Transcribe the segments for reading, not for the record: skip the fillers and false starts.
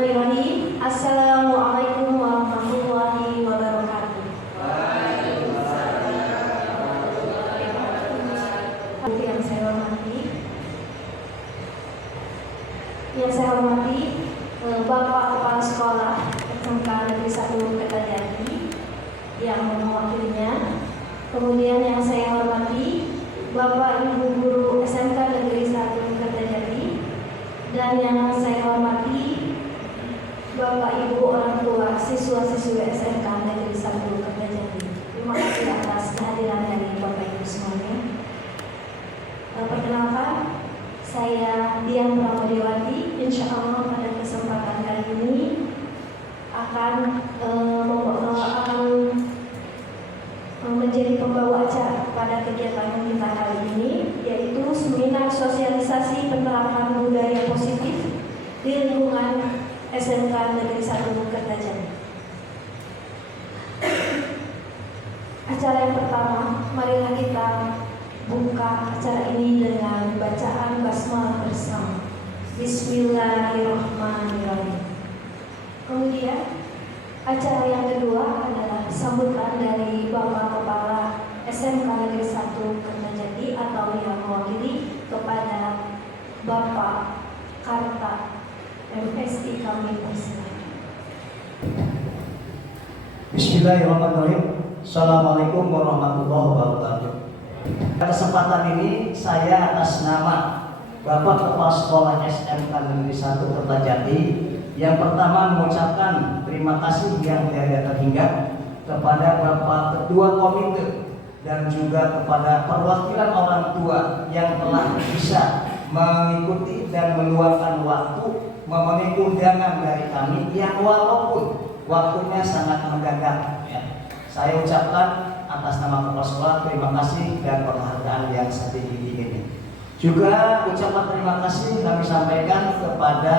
Bismillahirrahmanirrahim. Assalamualaikum warahmatullahi wabarakatuh. Yang saya hormati Bapak Kepala Sekolah SMK Negeri 1 Kertajati yang mewakilinya. Kemudian yang saya hormati Bapak Ibu Guru SMK Negeri 1 Kertajati, dan yang saya hormati Bapak Ibu orang tua siswa-siswi SMK Negeri 1 Kertajati. Terima kasih atas kehadiran dari Bapak Ibu semuanya. Perkenalkan, saya Dian Pramodiawati. Insya Allah pada kesempatan kali ini akan menjadi pembawa acara pada kegiatan kita kali ini, yaitu seminar sosialisasi penerapan budaya positif di lingkungan SMK Negeri 1 Kertajati. Acara yang pertama, marilah kita buka acara ini dengan bacaan basmalah bersama. Bismillahirrahmanirrahim. Kemudian acara yang kedua adalah sambutan dari Bapak Kepala SMK Negeri 1 Kertajati atau yang mewakili kepada Bapak Karta MSI. Kami persilakan. Bismillahirrahmanirrahim. Assalamualaikum warahmatullahi wabarakatuh. Pada kesempatan ini saya atas nama Bapak Kepala Sekolah SMK Negeri 1 Kertajati yang pertama mengucapkan terima kasih yang tiada terhingga kepada Bapak Ketua Komite dan juga kepada perwakilan orang tua yang telah bisa mengikuti dan meluangkan waktu memenuhi undangan dari kami yang walaupun waktunya sangat mendadak. Saya ucapkan atas nama Kepala Sekolah terima kasih dan penghargaan yang setinggi-tingginya. Juga ucapan terima kasih kami sampaikan kepada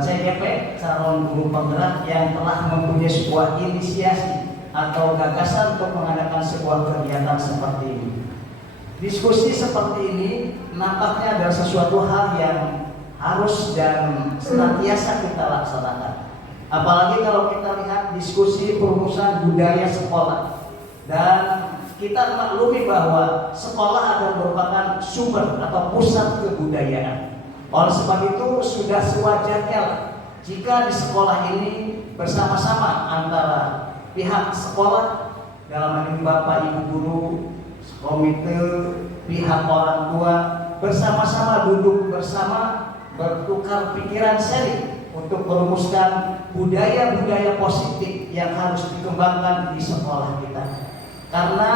CGP calon guru penggerak yang telah mempunyai sebuah inisiasi atau gagasan untuk mengadakan sebuah kegiatan seperti ini. Diskusi seperti ini nampaknya adalah sesuatu hal yang harus dan senantiasa kita laksanakan. Apalagi kalau kita lihat diskusi perumusan budaya sekolah, dan kita maklumi bahwa sekolah adalah merupakan sumber atau pusat kebudayaan. Oleh sebab itu sudah sewajarnya jika di sekolah ini bersama-sama antara pihak sekolah, dalam hal ini Bapak Ibu guru, komite, pihak orang tua, bersama-sama duduk bersama, bertukar pikiran sharing untuk merumuskan budaya-budaya positif yang harus dikembangkan di sekolah kita. Karena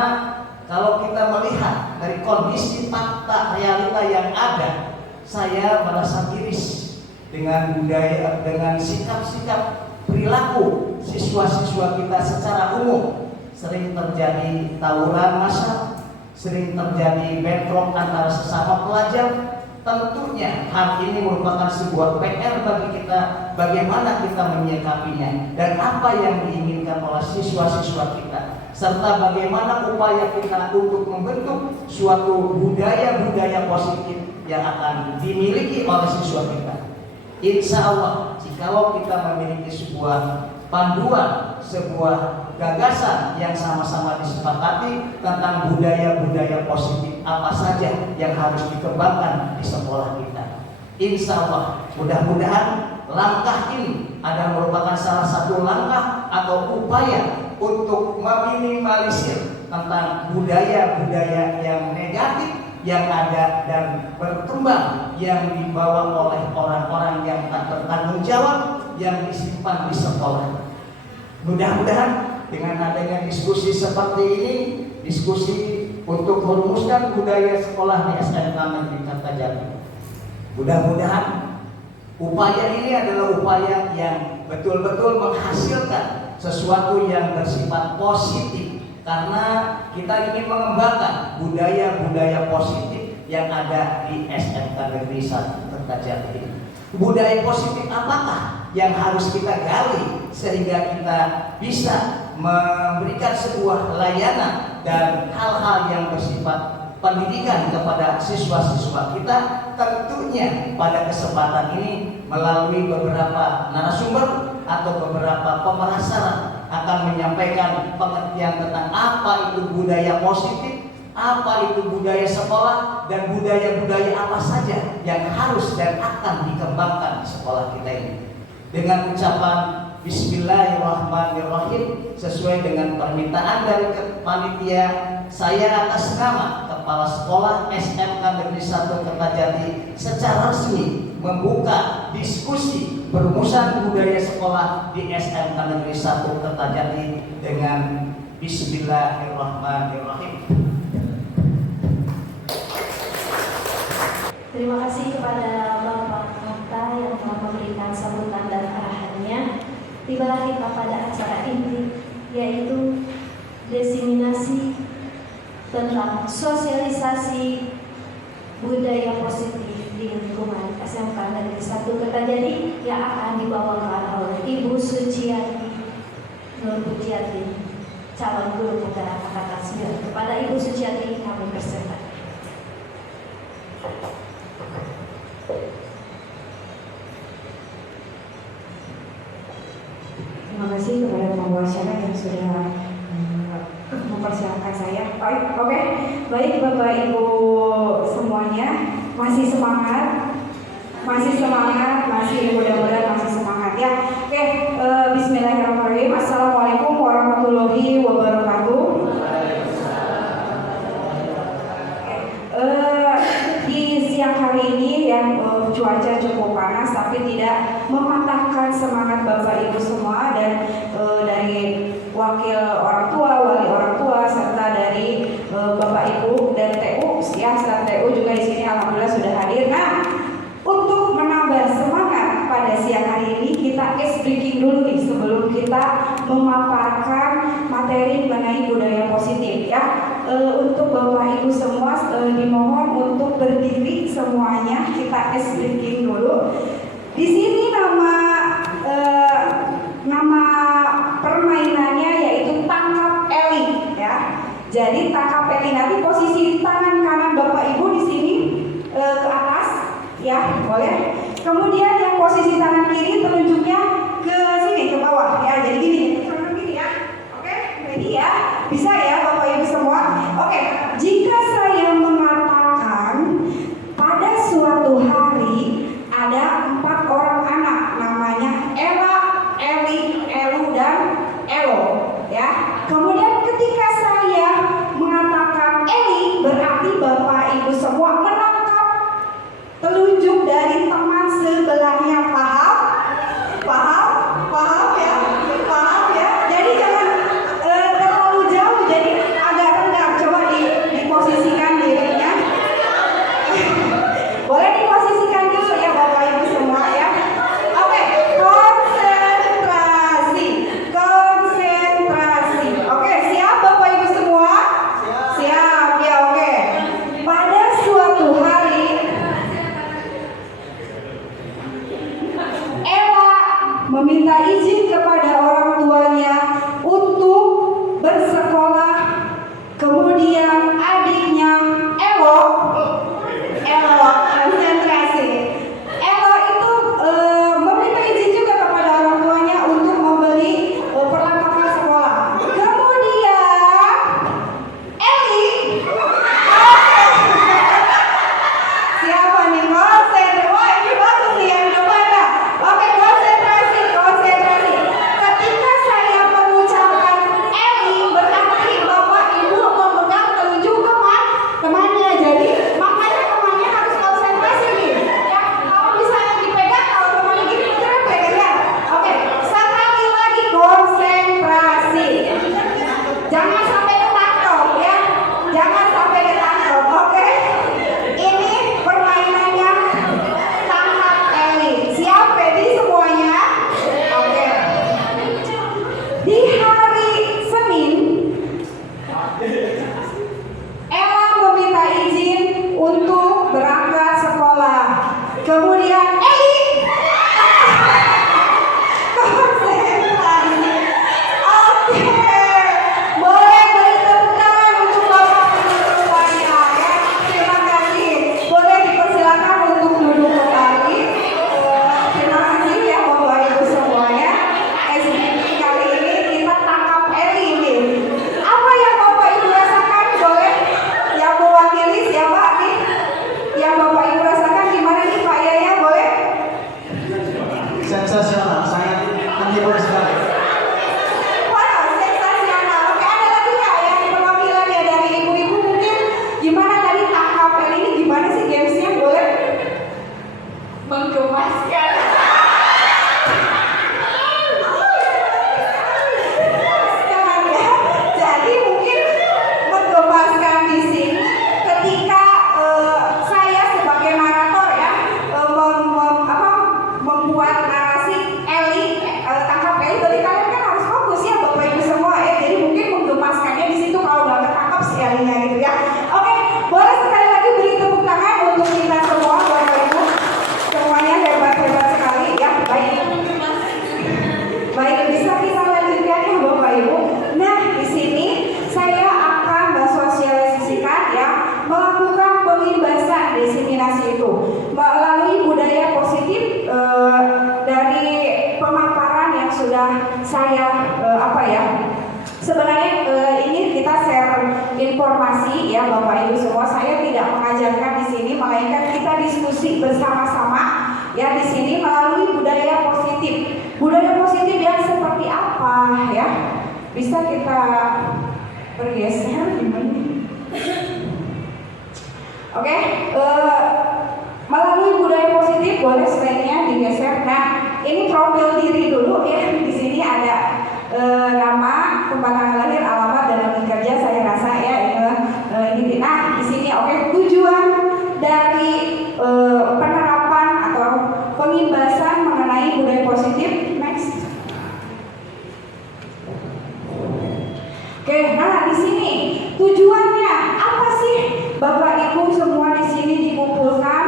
kalau kita melihat dari kondisi fakta realita yang ada, saya merasa miris dengan budaya, dengan sikap-sikap perilaku siswa-siswa kita secara umum. Sering terjadi tawuran massal, sering terjadi bentrok antara sesama pelajar. Tentunya hal ini merupakan sebuah PR bagi kita, bagaimana kita menyikapinya dan apa yang diinginkan oleh siswa-siswa kita, serta bagaimana upaya kita untuk membentuk suatu budaya-budaya positif yang akan dimiliki oleh siswa kita. Insya Allah, jikalau kita memiliki sebuah panduan, sebuah gagasan yang sama-sama disepakati tentang budaya-budaya positif apa saja yang harus dikembangkan di sekolah kita. Insya Allah, mudah-mudahan langkah ini adalah merupakan salah satu langkah atau upaya untuk meminimalisir tentang budaya-budaya yang negatif yang ada dan berkembang yang dibawa oleh orang-orang yang tak bertanggung jawab yang disimpan di sekolah. Mudah-mudahan dengan adanya diskusi seperti ini, diskusi untuk merumuskan budaya sekolah di SMK Negeri Kertajati, mudah-mudahan upaya ini adalah upaya yang betul-betul menghasilkan sesuatu yang bersifat positif, karena kita ingin mengembangkan budaya-budaya positif yang ada di SMK Negeri 1 Kertajati. Budaya positif apakah yang harus kita gali sehingga kita bisa memberikan sebuah layanan dan hal-hal yang bersifat pendidikan kepada siswa-siswa kita, tentunya pada kesempatan ini melalui beberapa narasumber atau beberapa pembahasan akan menyampaikan pengertian tentang apa itu budaya positif, apa itu budaya sekolah, dan budaya-budaya apa saja yang harus dan akan dikembangkan di sekolah kita ini. Dengan ucapan Bismillahirrahmanirrahim sesuai dengan permintaan dari panitia, saya atas nama Kepala Sekolah SMK Negeri 1 Kertajati secara resmi membuka diskusi perumusan budaya sekolah di SMK Negeri 1 Kertajati dengan Bismillahirrahmanirrahim. Terima kasih kepada Bapak Kata yang telah memberikan sambutan dan arahannya. Tibalah kita pada acara inti, yaitu diseminasi tentang sosialisasi budaya positif di lingkungan SMK Negeri 1 Kertajati yang akan dibawakan oleh Ibu Suciati Nur Pujiati, calon guru penggerak angkatan 9. Kepada Ibu Suciati kami persilakan. Terima kasih kepada pembawa acara yang sudah mempersilakan saya. Oke. Baik Bapak Ibu semuanya, masih semangat, masih mudah-mudahan masih semangat ya. Oke, Bismillahirrahmanirrahim. Assalamualaikum warahmatullahi wabarakatuh. Di siang hari ini yang cuaca cukup panas, tapi tidak mematahkan semangat Bapak Ibu semua, dan dari wakil orang tua, wali orang tua, serta dari Bapak Ibu dan TU, ya, staf TU juga di sini alhamdulillah sudah hadir. Nah, untuk menambah semangat pada siang hari ini, kita ice breaking dulu nih sebelum kita memaparkan materi mengenai budaya positif ya. Untuk Bapak Ibu semua dimohon untuk berdiri semuanya, kita ice breaking dulu. Di sini nama permainannya yaitu tangkap Eli ya. Jadi tangkap Eli, nanti posisi tangan kanan Bapak Ibu di sini ke atas ya, boleh. Kemudian yang posisi tangan kiri telunjuknya ke sini, ke bawah ya. Jadi gini, tangan kiri ya. Oke, ready ya? Bisa ya Bapak Ibu semua? Oke, jika saya mengatakan pada suatu hari ada 4 orang anak, namanya Ella, Eli, Elu, dan Elo ya. Kemudian ketika saya mengatakan Eli, berarti Bapak Ibu semua menangkap telunjuk dari teman sebelahnya. Paham? Paham ya? Paham ya? Jadi jangan terlalu jauh, jadi agak rendah. Coba diposisikan dirinya. Boleh diposisikan dulu ya Bapak Ibu semua ya. Oke, konsentrasi. Oke, siap Bapak Ibu semua? Siap ya, oke. Pada suatu hari Ella meminta izin kepada orang tuanya untuk bersekolah. Kemudian adiknya Elo konsentrasi. Elo itu meminta izin juga kepada orang tuanya untuk membeli perlengkapan sekolah. Kemudian Eli, siapa nih? Konsentrasi. Wah, ini bagus nih yang depan dah. Oke, konsentrasi. Ketika saya mengucapkan Eli, berarti Bapak Ibu memegang telunjuk temannya. Jadi makanya temannya harus konsentrasi nih. Ya, kalau misalnya dipegang, kalau temannya gini, kira pegang ya. Oke, sekali lagi konsentrasi. Jangan sampai ketangkep ya. Jangan sampai ketangkep. Oke. Ini permainannya tangkap Eli. Siap, ready semuanya? Oke. Di hari Senin, Ella meminta izin untuk berangkat sekolah. Kemudian Eli konsentrasi. Oke, boleh beri tepuk tangan untuk Bapak Ibu semuanya ya. gimana sih gamesnya? Boleh? Menggemaskan. Sekarang ya. Jadi mungkin menggemaskan di sini ketika saya sebagai narator ya membuat narasi Eli tangkap Eli. Jadi kalian kan harus fokus ya Bapak Ibu semua ya. Jadi mungkin menggemaskannya di situ kalau nggak ketangkap si Elinya gitu ya. Oke, boleh sekali lagi beri tepuk tangan untuk kita semua Bapak Ibu. Semuanya hebat-hebat sekali ya. Baik, bisa kita lanjutkan ya Bapak Ibu. Nah, di sini saya akan mensosialisasikan ya, melakukan pengimbasan diseminasi itu melalui budaya positif dari pemaparan yang sudah saya sebenarnya ini kita share informasi ya Bapak Ibu semua. Saya tidak mengajarkan di sini, melainkan kita diskusi bersama-sama ya di sini melalui budaya positif. Budaya positif yang seperti apa ya? Bisa kita bergeser gimana? Oke, melalui budaya positif boleh slide-nya digeser. Nah, ini profil diri dulu ya. Di sini ada nama, tempat tanggal lahir, alamat, dan lagi kerja. Saya rasa ya ini. Nah, di sini oke, tujuan dari penerapan atau pengimbasan mengenai budaya positif. Next. Oke, nah di sini tujuannya apa sih? Bapak Ibu semua di sini dikumpulkan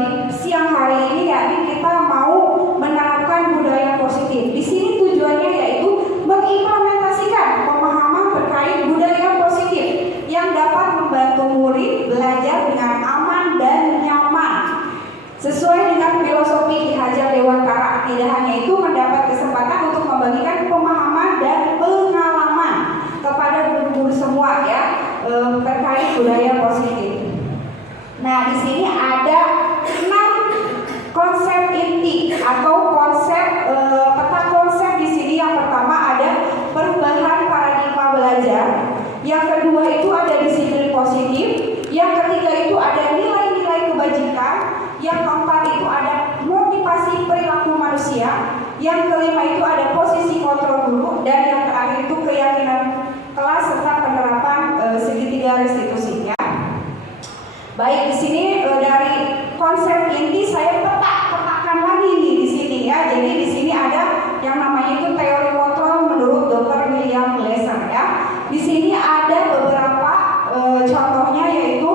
di siang hari ini, yakni kita mau menerapkan budaya positif. Di sini tujuannya yaitu mengimplementasikan pemahaman terkait budaya positif yang dapat membantu murid belajar dengan aman dan nyaman sesuai dengan filosofi Ki Hajar Dewantara. Tidak hanya itu, mendapat kesempatan untuk membagikan pemahaman dan pengalaman kepada guru-guru semua ya terkait budaya positif. Nah, di sini ada 6 konsep inti atau peta konsep di sini. Yang pertama ada perubahan paradigma belajar. Yang kedua itu ada disiplin positif. Yang ketiga itu ada nilai-nilai kebajikan. Yang keempat itu ada motivasi perilaku manusia. Yang kelima itu ada posisi kontrol guru. Dan yang terakhir itu keyakinan kelas serta penerapan segitiga restitusi ya. Baik, di sini dari konsep inti saya petakan lagi nih di sini ya. Jadi di sini ada yang namanya itu teori kontrol menurut Dr. William Glasser ya. Di sini ada beberapa contohnya, yaitu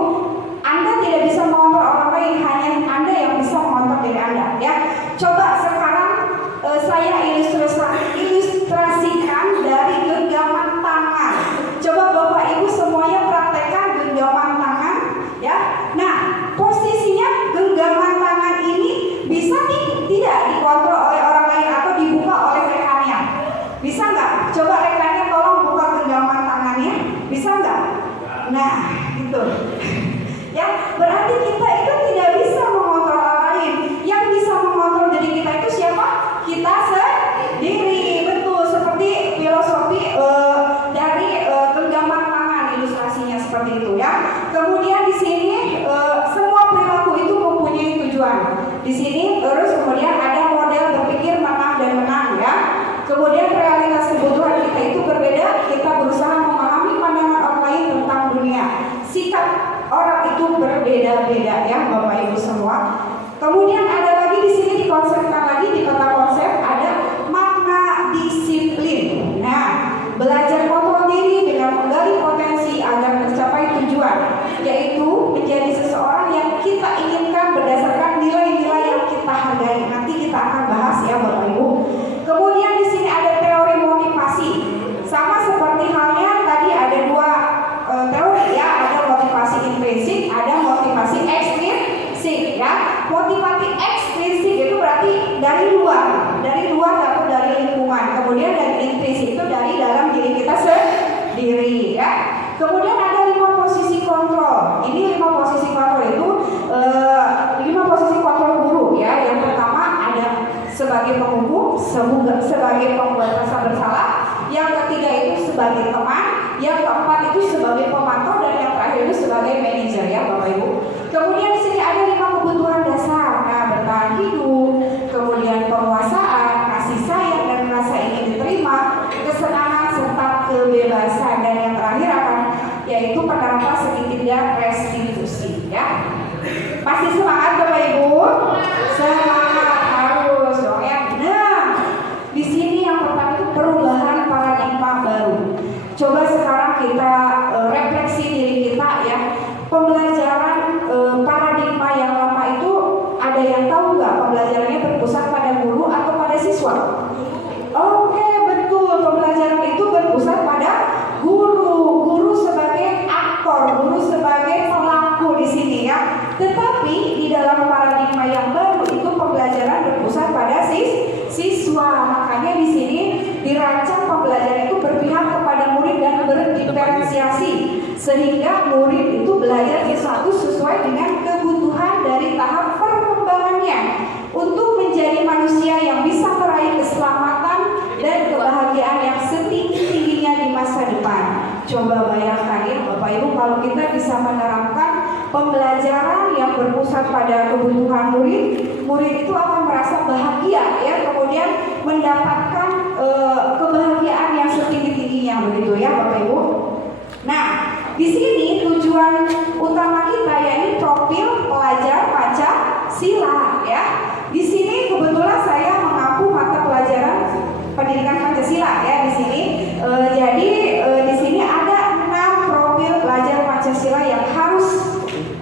Anda tidak bisa mengontrol orang lain, hanya Anda yang bisa mengontrol diri Anda ya. Coba sekarang saya ilustrasikan dari genggaman tangan. Coba Bapak Ibu semuanya praktekkan genggaman tangan ya. Nah, posisinya genggaman tangan ini bisa tidak dikontrol oleh orang lain atau dibuka oleh rekannya? Bisa nggak? Coba rekannya tolong buka genggaman tangannya. Bisa nggak? Nah, gitu. Ya, berarti kita itu tidak bisa mengontrol orang lain. Yang bisa mengontrol diri kita itu siapa? Kita sendiri. Betul, seperti filosofi dari genggaman tangan, ilustrasinya seperti itu ya. Kemudian di sini semua perilaku itu mempunyai tujuan. Di sini terus kemudian ada model berpikir menang dan menang ya. Kemudian realitas kebutuhan kita itu berbeda. Kita berusaha memahami pandangan orang lain tentang dunia. Sikap orang itu berbeda-beda ya Bapak Ibu semua. Kemudian ada lagi di sini dikonsepkan lagi di peta konsep ada makna disiplin. Nah, belajar kontrol diri dengan menggali potensi agar tercapai tujuan, yaitu menjadi seseorang yang kita inginkan berdasarkan nilai-nilai yang kita hargai. Nanti kita akan bahas ya Bapak Ibu. Kemudian di sini ada teori motivasi. Sama seperti halnya tadi ada dua teori ya, ada motivasi intrinsik, ada motivasi ekstrinsik ya. Motivasi ekstrinsik itu berarti dari luar atau dari lingkungan. Kemudian dari intrinsik itu dari dalam diri kita sendiri ya. Kemudian ada 5 posisi kontrol. Ini 5 posisi kontrol itu 5 posisi kontrol guru ya. Yang pertama ada sebagai penghukum, sebagai pembuat rasa bersalah. Yang ketiga itu sebagai teman. Yang keempat itu sebagai pemantau, dan yang terakhir itu sebagai manajer ya Bapak Ibu. hidup, kemudian penguasaan, kasih sayang dan rasa ingin diterima, kesenangan serta kebebasan, dan yang terakhir akan yaitu penerapan segitiga restitusi ya. Masih semangat Bapak Ibu? Semangat harus dong ya. Nah, di sini yang pertama itu perubahan paradigma baru. Coba sekarang kita refleksi diri kita ya. Pembelajaran paradigma yang lama itu ada yang tahu nggak pembelajarannya berpusat pada guru atau pada siswa? Oke, betul. Pembelajaran itu berpusat pada guru. Guru sebagai aktor, guru sebagai pelaku di sini ya. Tetapi di dalam paradigma yang baru itu pembelajaran berpusat pada siswa. Makanya di sini dirancang pembelajaran itu berpihak kepada murid dan berdiferensiasi, sehingga murid itu belajar sesuatu sesuai dengan kebutuhan dari tahap perkembangannya untuk menjadi manusia yang bisa meraih keselamatan dan kebahagiaan yang setinggi-tingginya di masa depan. Coba bayangkan ya Bapak Ibu, kalau kita bisa menerapkan pembelajaran yang berpusat pada kebutuhan murid itu akan merasa bahagia ya, kemudian mendapatkan kebahagiaan yang setinggi-tingginya begitu ya Bapak Ibu. Nah, di sini tujuan utama kita yaitu profil pelajar Pancasila ya. Di sini kebetulan saya mengampu mata pelajaran pendidikan Pancasila ya di sini. Jadi di sini ada 6 profil pelajar Pancasila yang harus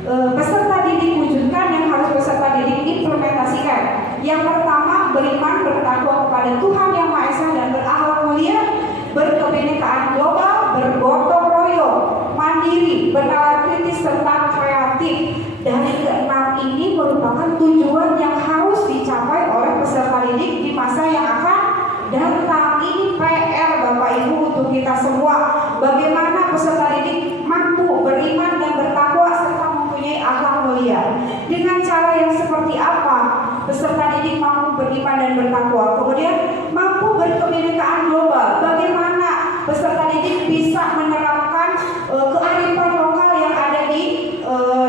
peserta didik wujudkan, yang harus peserta didik implementasikan. Yang pertama, beriman bertakwa kepada Tuhan Yang Maha Esa dan berakhlak mulia, berkebinekaan global, bergotong royong, mandiri, bernalar kritis serta kreatif. Dari keenam ini merupakan tujuan yang harus dicapai oleh peserta didik di masa yang akan datang. Ini PR Bapak Ibu untuk kita semua. Bagaimana peserta didik mampu beriman dan bertakwa serta mempunyai akhlak mulia. Dengan cara yang seperti apa peserta didik mampu beriman dan bertakwa? Kemudian mampu berkebinekaan global. Bagaimana peserta didik bisa menerapkan kearifan lokal yang ada di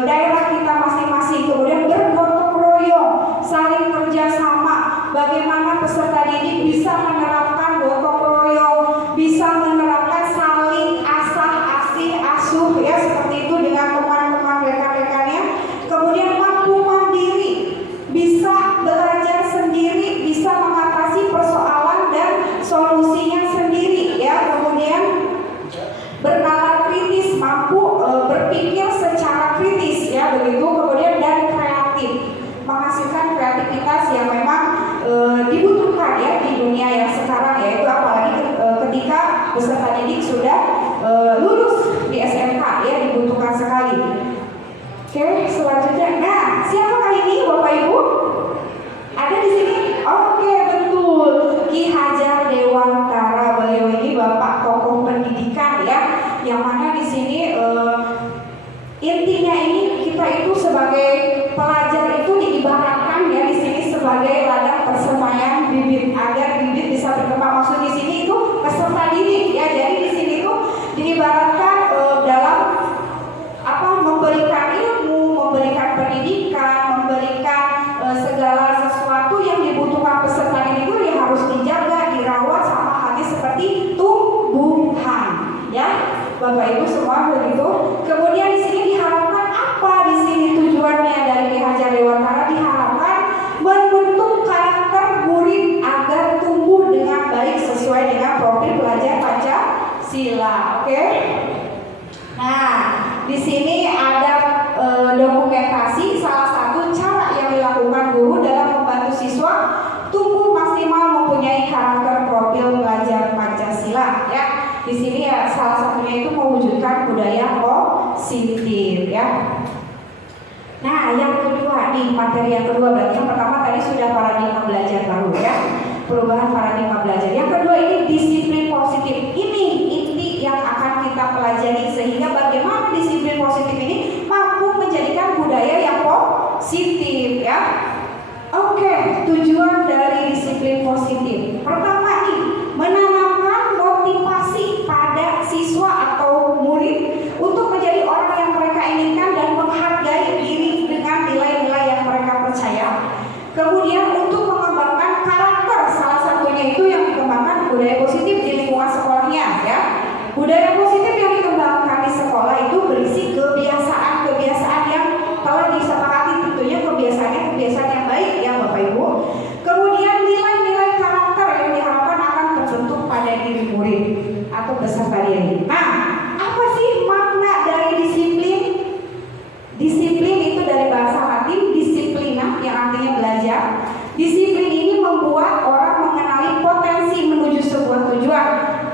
daerah kita masing-masing. Kemudian bergotong royong, saling kerjasama. Bagaimana peserta didik bisa menerapkan gotong royong, bisa menerapkan saling asuh ya seperti itu dengan teman-teman rekan-rekannya. Kemudian mampu mandiri, bisa belajar sendiri, bisa mengatasi persoalan dan solusinya sendiri ya. Kemudian bernalar kritis, mampu berpikir secara kritis ya begitu. Kemudian dan kreatif, menghasilkan kreativitas yang memang dibutuhkan ya di dunia yang sekarang, yaitu apalagi ketika peserta didik sudah lulus di SMK ya, dibutuhkan sekali. Oke, selanjutnya. Nah, siapakah ini Bapak Ibu? Ada di sini? Oke, betul. Ki Hajar Dewantara. Beliau ini Bapak tokoh pendidikan ya, yang mana di sini intinya ini kita itu sebagai pelajar itu diibaratkan ya di sini sebagai ladang persemaian bibit agar bibit bisa berkembang. Maksud di sini itu peserta didik ya. Jadi di sini itu diibaratkan dalam memberikan ilmu, memberikan pendidikan, memberikan segala sesuatu yang dibutuhkan peserta didik itu ya harus dijaga, dirawat sama halnya seperti tumbuhan ya. Bapak Ibu semua begitu. Kemudian di sini diharapkan apa? Di sini tujuannya dari Ki Hajar Dewantara diharapkan membentuk karakter murid agar tumbuh dengan baik sesuai dengan profil pelajar Pancasila. Oke? Nah, di sini ada dokumentasi salah satu cara yang dilakukan guru dalam membantu siswa tumbuh maksimal mempunyai karakter profil pelajar Pancasila ya. Di sini ya salah satunya itu mewujudkan budaya positif ya. Nah, yang kedua nih, materi yang kedua berarti yang pertama tadi sudah paradigma belajar baru ya, perubahan paradigma belajar. Yang kedua ini disiplin positif. Ini inti yang akan kita pelajari, sehingga bagaimana disiplin positif ini mampu menjadikan budaya yang positif ya. Oke, tujuan dari disiplin positif. Pertama nih, menanamkan motivasi pada siswa atau murid untuk menjadi orang yang mereka inginkan dan menghargai diri dengan nilai-nilai yang mereka percaya. Kemudian Budaya positif yang dikembangkan di sekolah itu berisi kebiasaan-kebiasaan yang telah disepakati, tentunya kebiasaan yang baik ya Bapak Ibu. Kemudian nilai-nilai karakter yang diharapkan akan terbentuk pada diri murid atau peserta didik. Nah, apa sih makna dari disiplin? Disiplin itu dari bahasa Latin disiplina yang artinya belajar. Disiplin ini membuat orang mengenali potensi menuju sebuah tujuan,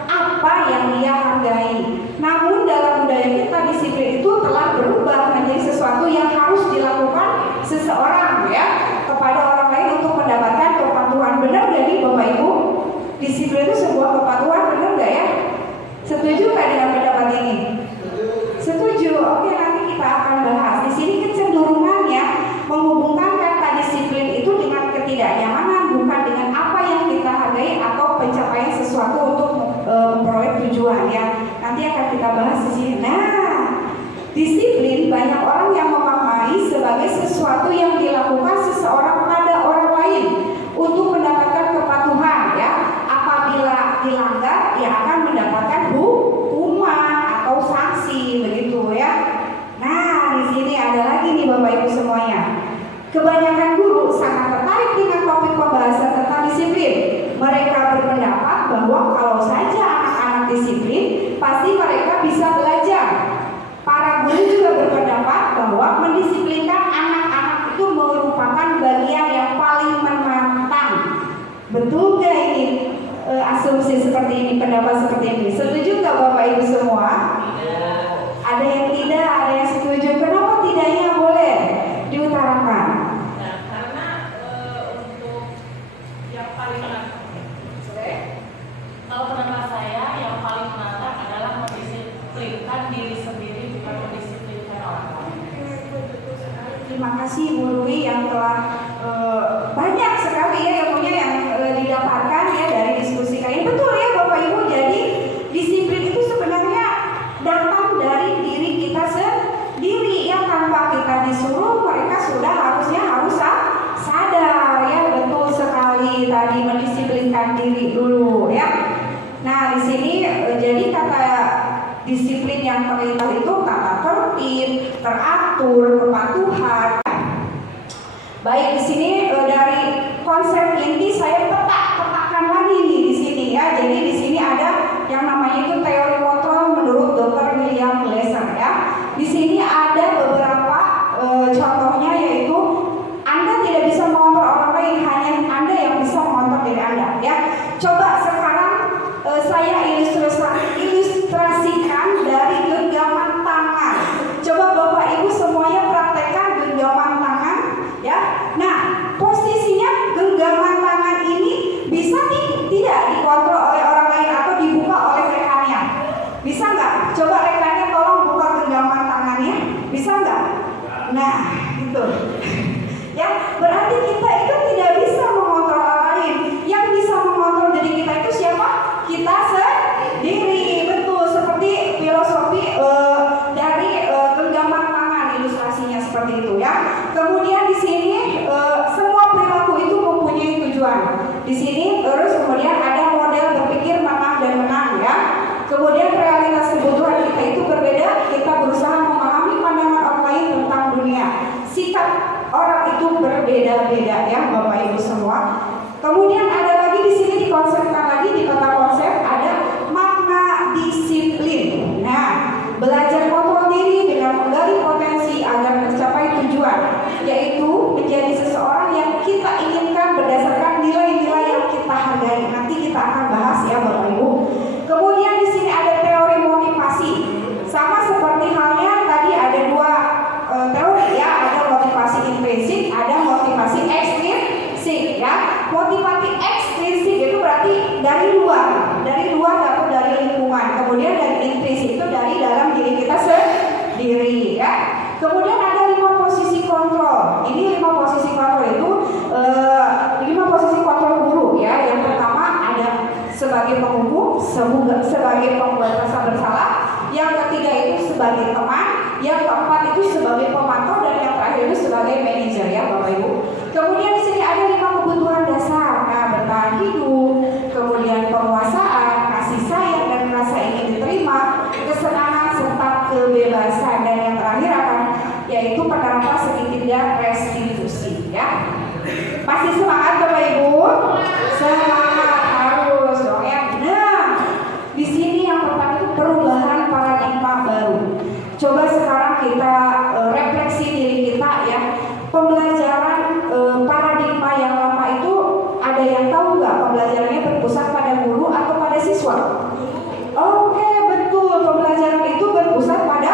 apa yang dia hargai. Namun dalam budaya kita disiplin itu telah berubah menjadi sesuatu yang harus dilakukan seseorang ya kepada orang lain untuk mendapatkan kepatuhan. Benar gak nih Bapak Ibu? Disiplin itu sebuah kepatuhan, benar gak ya? Setuju gak dengan pendapat ini? Setuju. Oke, nanti kita akan bahas. Di sini kecenderungannya menghubungkan kata disiplin itu dengan ketidaknyamanan, bukan dengan apa yang kita hargai atau pencapaian sesuatu untuk memperoleh tujuan ya. Nanti akan kita bahas di sini. Nah, disiplin banyak orang yang memaknai sebagai sesuatu yang dilakukan seseorang pada orang lain untuk mendapatkan kepatuhan ya. Apabila dilanggar, ya akan mendapatkan hukuman atau sanksi begitu ya. Nah, di sini ada lagi nih Bapak Ibu semuanya. Kebanyakan guru sangat tertarik dengan topik pembahasan tentang disiplin. Mereka berpendapat bahwa kalau saja anak-anak disiplin, pasti mereka bisa belajar. Para guru juga berpendapat bahwa mendisiplinkan anak-anak itu merupakan bagian yang paling menantang. Betul gak ini asumsi seperti ini, pendapat seperti ini? Setuju gak Bapak Ibu semua? Ada yang tidak, ada yang setuju. Kenapa tidaknya? Boleh diutarakan. Nah, karena untuk yang paling menantang, kalau pendapat saya yang paling menantang adalah mendisiplinkan diri sendiri, bukan mendisiplinkan orang lain. Terima kasih Bu Rui yang telah banyak sekali ya ilmunya yang didapatkan ya dari diskusi kali ini. Betul ya Bapak Ibu, jadi disiplin itu sebenarnya datang dari diri kita sendiri ya, tanpa kita disuruh mereka sudah harus sadar ya. Betul sekali tadi, mendisiplinkan diri dulu ya. Nah, di sini jadi kata disiplin yang terlintas itu tata tertib, teratur, kepatuhan. Baik, di sini dari konsep inti saya petakan lagi nih di sini ya. Jadi di sini ada yang namanya itu teori kontrol menurut Dr. William Glasser ya. Di sini ada beberapa contohnya, yaitu Anda tidak bisa mengontrol orang lain, hanya Anda yang bisa mengontrol diri Anda ya. Coba sekarang saya ilustrasikan dari genggaman tangan. Coba Bapak Ibu semuanya praktekkan genggaman tangan ya. Nah, posisinya genggaman tangan ini bisa tidak dikontrol oleh orang lain atau dibuka oleh rekannya? Bisa nggak? Coba rekannya tolong buka genggaman tangannya. Bisa nggak? Nah, gitu. Ya, berarti kita itu tidak bisa mengontrol orang lain. Yang bisa mengontrol diri kita itu siapa? Kita sendiri. Betul, seperti filosofi dari genggaman tangan, ilustrasinya seperti itu ya. Kemudian di sini semua perilaku itu mempunyai tujuan. Di sini terus kemudian ada model berpikir menang dan menang ya. Kemudian realitas kebutuhan kita itu berbeda. Kita berusaha memahami pandangan orang lain tentang dunia. Sikap orang itu berbeda-beda ya Bapak Ibu semua. Kemudian ada lagi di sini dikonsepkan lagi di peta konsep ada makna disiplin. Nah, belajar kontrol diri dengan menggali potensi agar mencapai tujuan, yaitu menjadi seseorang yang kita inginkan berdasarkan nilai-nilai yang kita hargai. Nanti kita akan bahas ya Bapak Ibu. Kemudian di sini ada teori motivasi. Sama seperti halnya tadi ada dua teori ya, ada motivasi intrinsik, ada motivasi ekstrinsik ya. Motivasi ekstrinsik itu berarti yaitu penerapan segitiga restitusi ya. Masih semangat Bapak Ibu? Semangat harus dong ya. Nah, di sini yang pertama itu perubahan paradigma baru. Coba sekarang kita refleksi diri kita ya. Pembelajaran paradigma yang lama itu ada yang tahu nggak pembelajarannya berpusat pada guru atau pada siswa? Oke, betul. Pembelajaran itu berpusat pada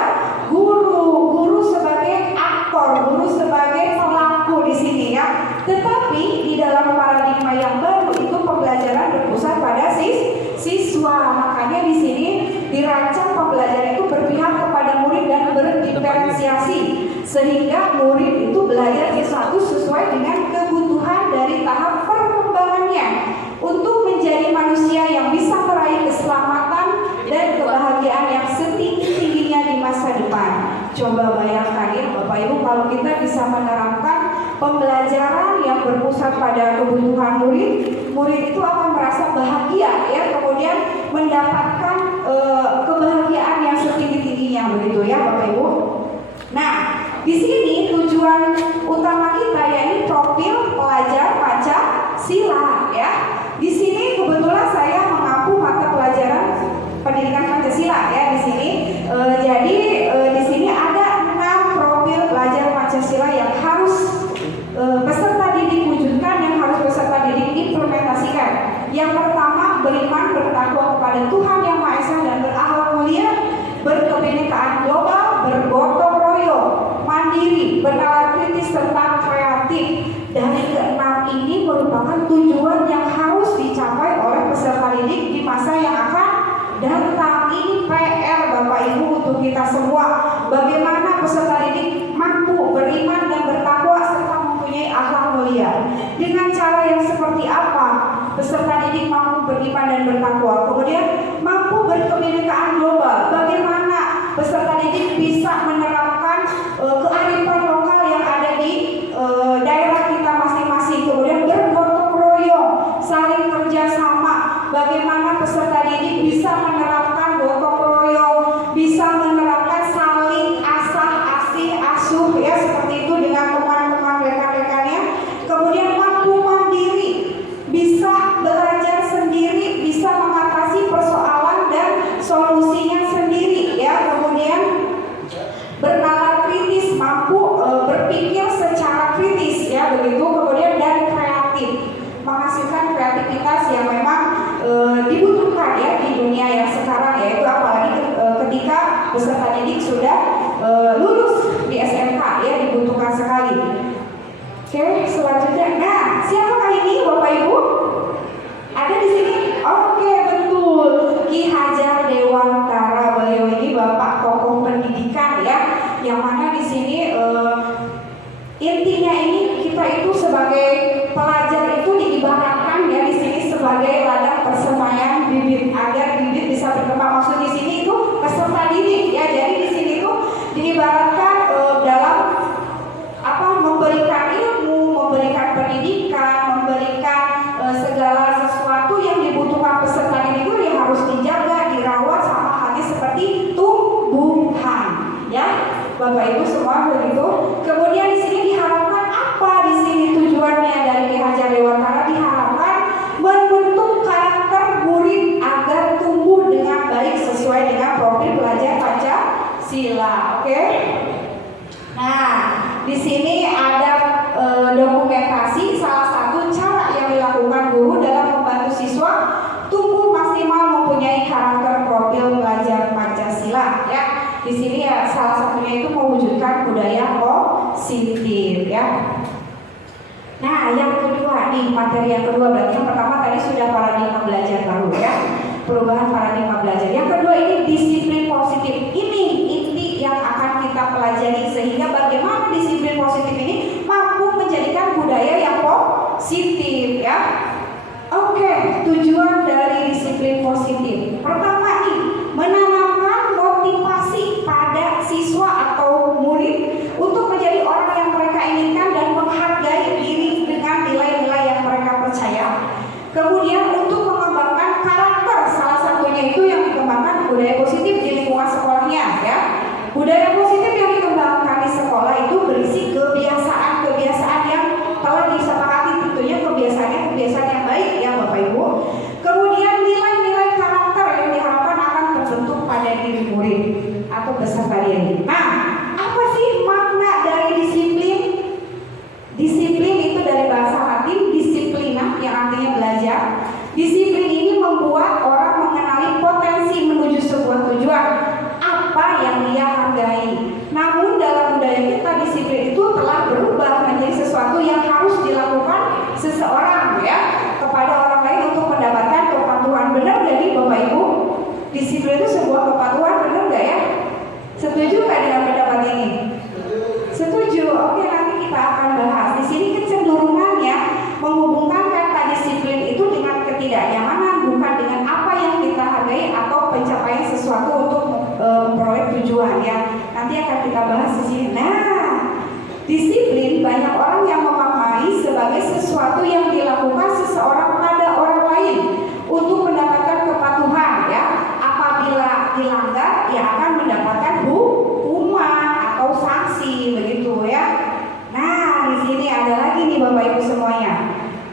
guru. Guru sebagai aktor, guru sebagai pelaku di sini ya. Tetapi di dalam paradigma yang baru itu pembelajaran berpusat pada siswa. Makanya di sini dirancang pembelajaran itu berpihak kepada murid dan berdiferensiasi sehingga murid itu belajar sesuatu sesuai dengan kebutuhan dari tahap perkembangannya untuk menjadi manusia yang bisa meraih keselamatan dan kebahagiaan yang setinggi-tingginya di masa depan. Coba bayangkan ya Bapak Ibu, kalau kita bisa menerapkan pembelajaran yang berpusat pada kebutuhan murid itu akan merasa bahagia ya, kemudian mendapatkan kebahagiaan yang setinggi-tingginya begitu ya Bapak Ibu. Nah, di sini tujuan utama kita yaitu profil pelajar Pancasila ya. Di sini kebetulan saya mengampu mata pelajaran pendidikan Pancasila ya di sini. Jadi di sini ada 6 profil pelajar Pancasila yang harus peserta didik wujudkan, yang harus peserta didik implementasikan. Yang pertama, beriman bertakwa kepada Tuhan Yang Maha Esa dan berakhlak mulia, berkebinekaan global, bergotong royong, mandiri, bernalar kritis serta kreatif. Dari keenam ini merupakan tujuan yang harus dicapai oleh peserta didik di masa yang akan datang. Ini PR Bapak Ibu untuk kita semua. Bagaimana peserta didik mampu beriman dan bertakwa serta mempunyai akhlak mulia. Dengan cara yang seperti apa peserta didik mampu beriman dan bertakwa? Kemudian mampu berkebinekaan global. Bagaimana peserta didik bisa menerapkan kearifan lokal yang ada di daerah kita masing-masing. Kemudian bergotong royong, saling kerjasama. Bagaimana peserta didik bisa menerapkan gotong royong, bisa menerapkan saling asuh ya seperti itu dengan teman-teman rekan-rekannya. Kemudian mampu mandiri, bisa belajar sendiri, bisa mengatasi persoalan dan solusinya sendiri ya. Kemudian bernalar kritis, mampu berpikir secara kritis ya begitu. Kemudian dan kreatif, menghasilkan kreativitas yang memang dibutuhkan ya di dunia yang sekarang, yaitu apalagi ketika peserta didik sudah lulus di SMK ya, dibutuhkan sekali. Oke, selanjutnya. Nah, siapakah ini Bapak Ibu? Ada di sini? Oke, betul. Ki Hajar Dewantara, beliau ini Bapak tokoh pendidikan ya, yang mana di sini intinya ini kita itu sebagai pelajar itu diibaratkan ya di sini sebagai ladang persemaian bibit agar bibit bisa berkembang. Maksud di sini itu peserta didik ya. Jadi di sini itu diibaratkan dalam memberikan ilmu, memberikan pendidikan, memberikan segala sesuatu yang dibutuhkan peserta didik itu yang harus dijaga, dirawat sama halnya seperti tumbuhan ya. Bapak Ibu semua begitu. Kemudian di sini diharapkan apa? Di sini tujuannya dari Ki Hajar Dewantara diharapkan membentuk karakter murid agar tumbuh dengan baik sesuai dengan profil pelajar Pancasila. Oke? Nah, di sini ada dokumentasi salah satu cara yang dilakukan guru dalam membantu siswa tumbuh maksimal mempunyai karakter profil pelajar Pancasila ya. Di sini ya salah satunya itu mewujudkan budaya positif ya. Nah, yang kedua nih, materi yang kedua berarti yang pertama tadi sudah paradigma belajar baru ya, perubahan paradigma belajar. Yang kedua ini disiplin positif. Ini inti yang akan kita pelajari sehingga bagaimana disiplin positif ini mampu menjadikan budaya yang positif ya. Oke, tujuan dari disiplin positif. Pertama nih, menanamkan motivasi pada siswa atau murid untuk menjadi orang yang mereka inginkan dan menghargai diri dengan nilai-nilai yang mereka percaya. Kemudian untuk mengembangkan karakter, salah satunya itu yang dikembangkan budaya positif di lingkungan sekolahnya ya. Budaya positif yang dikembangkan di sekolah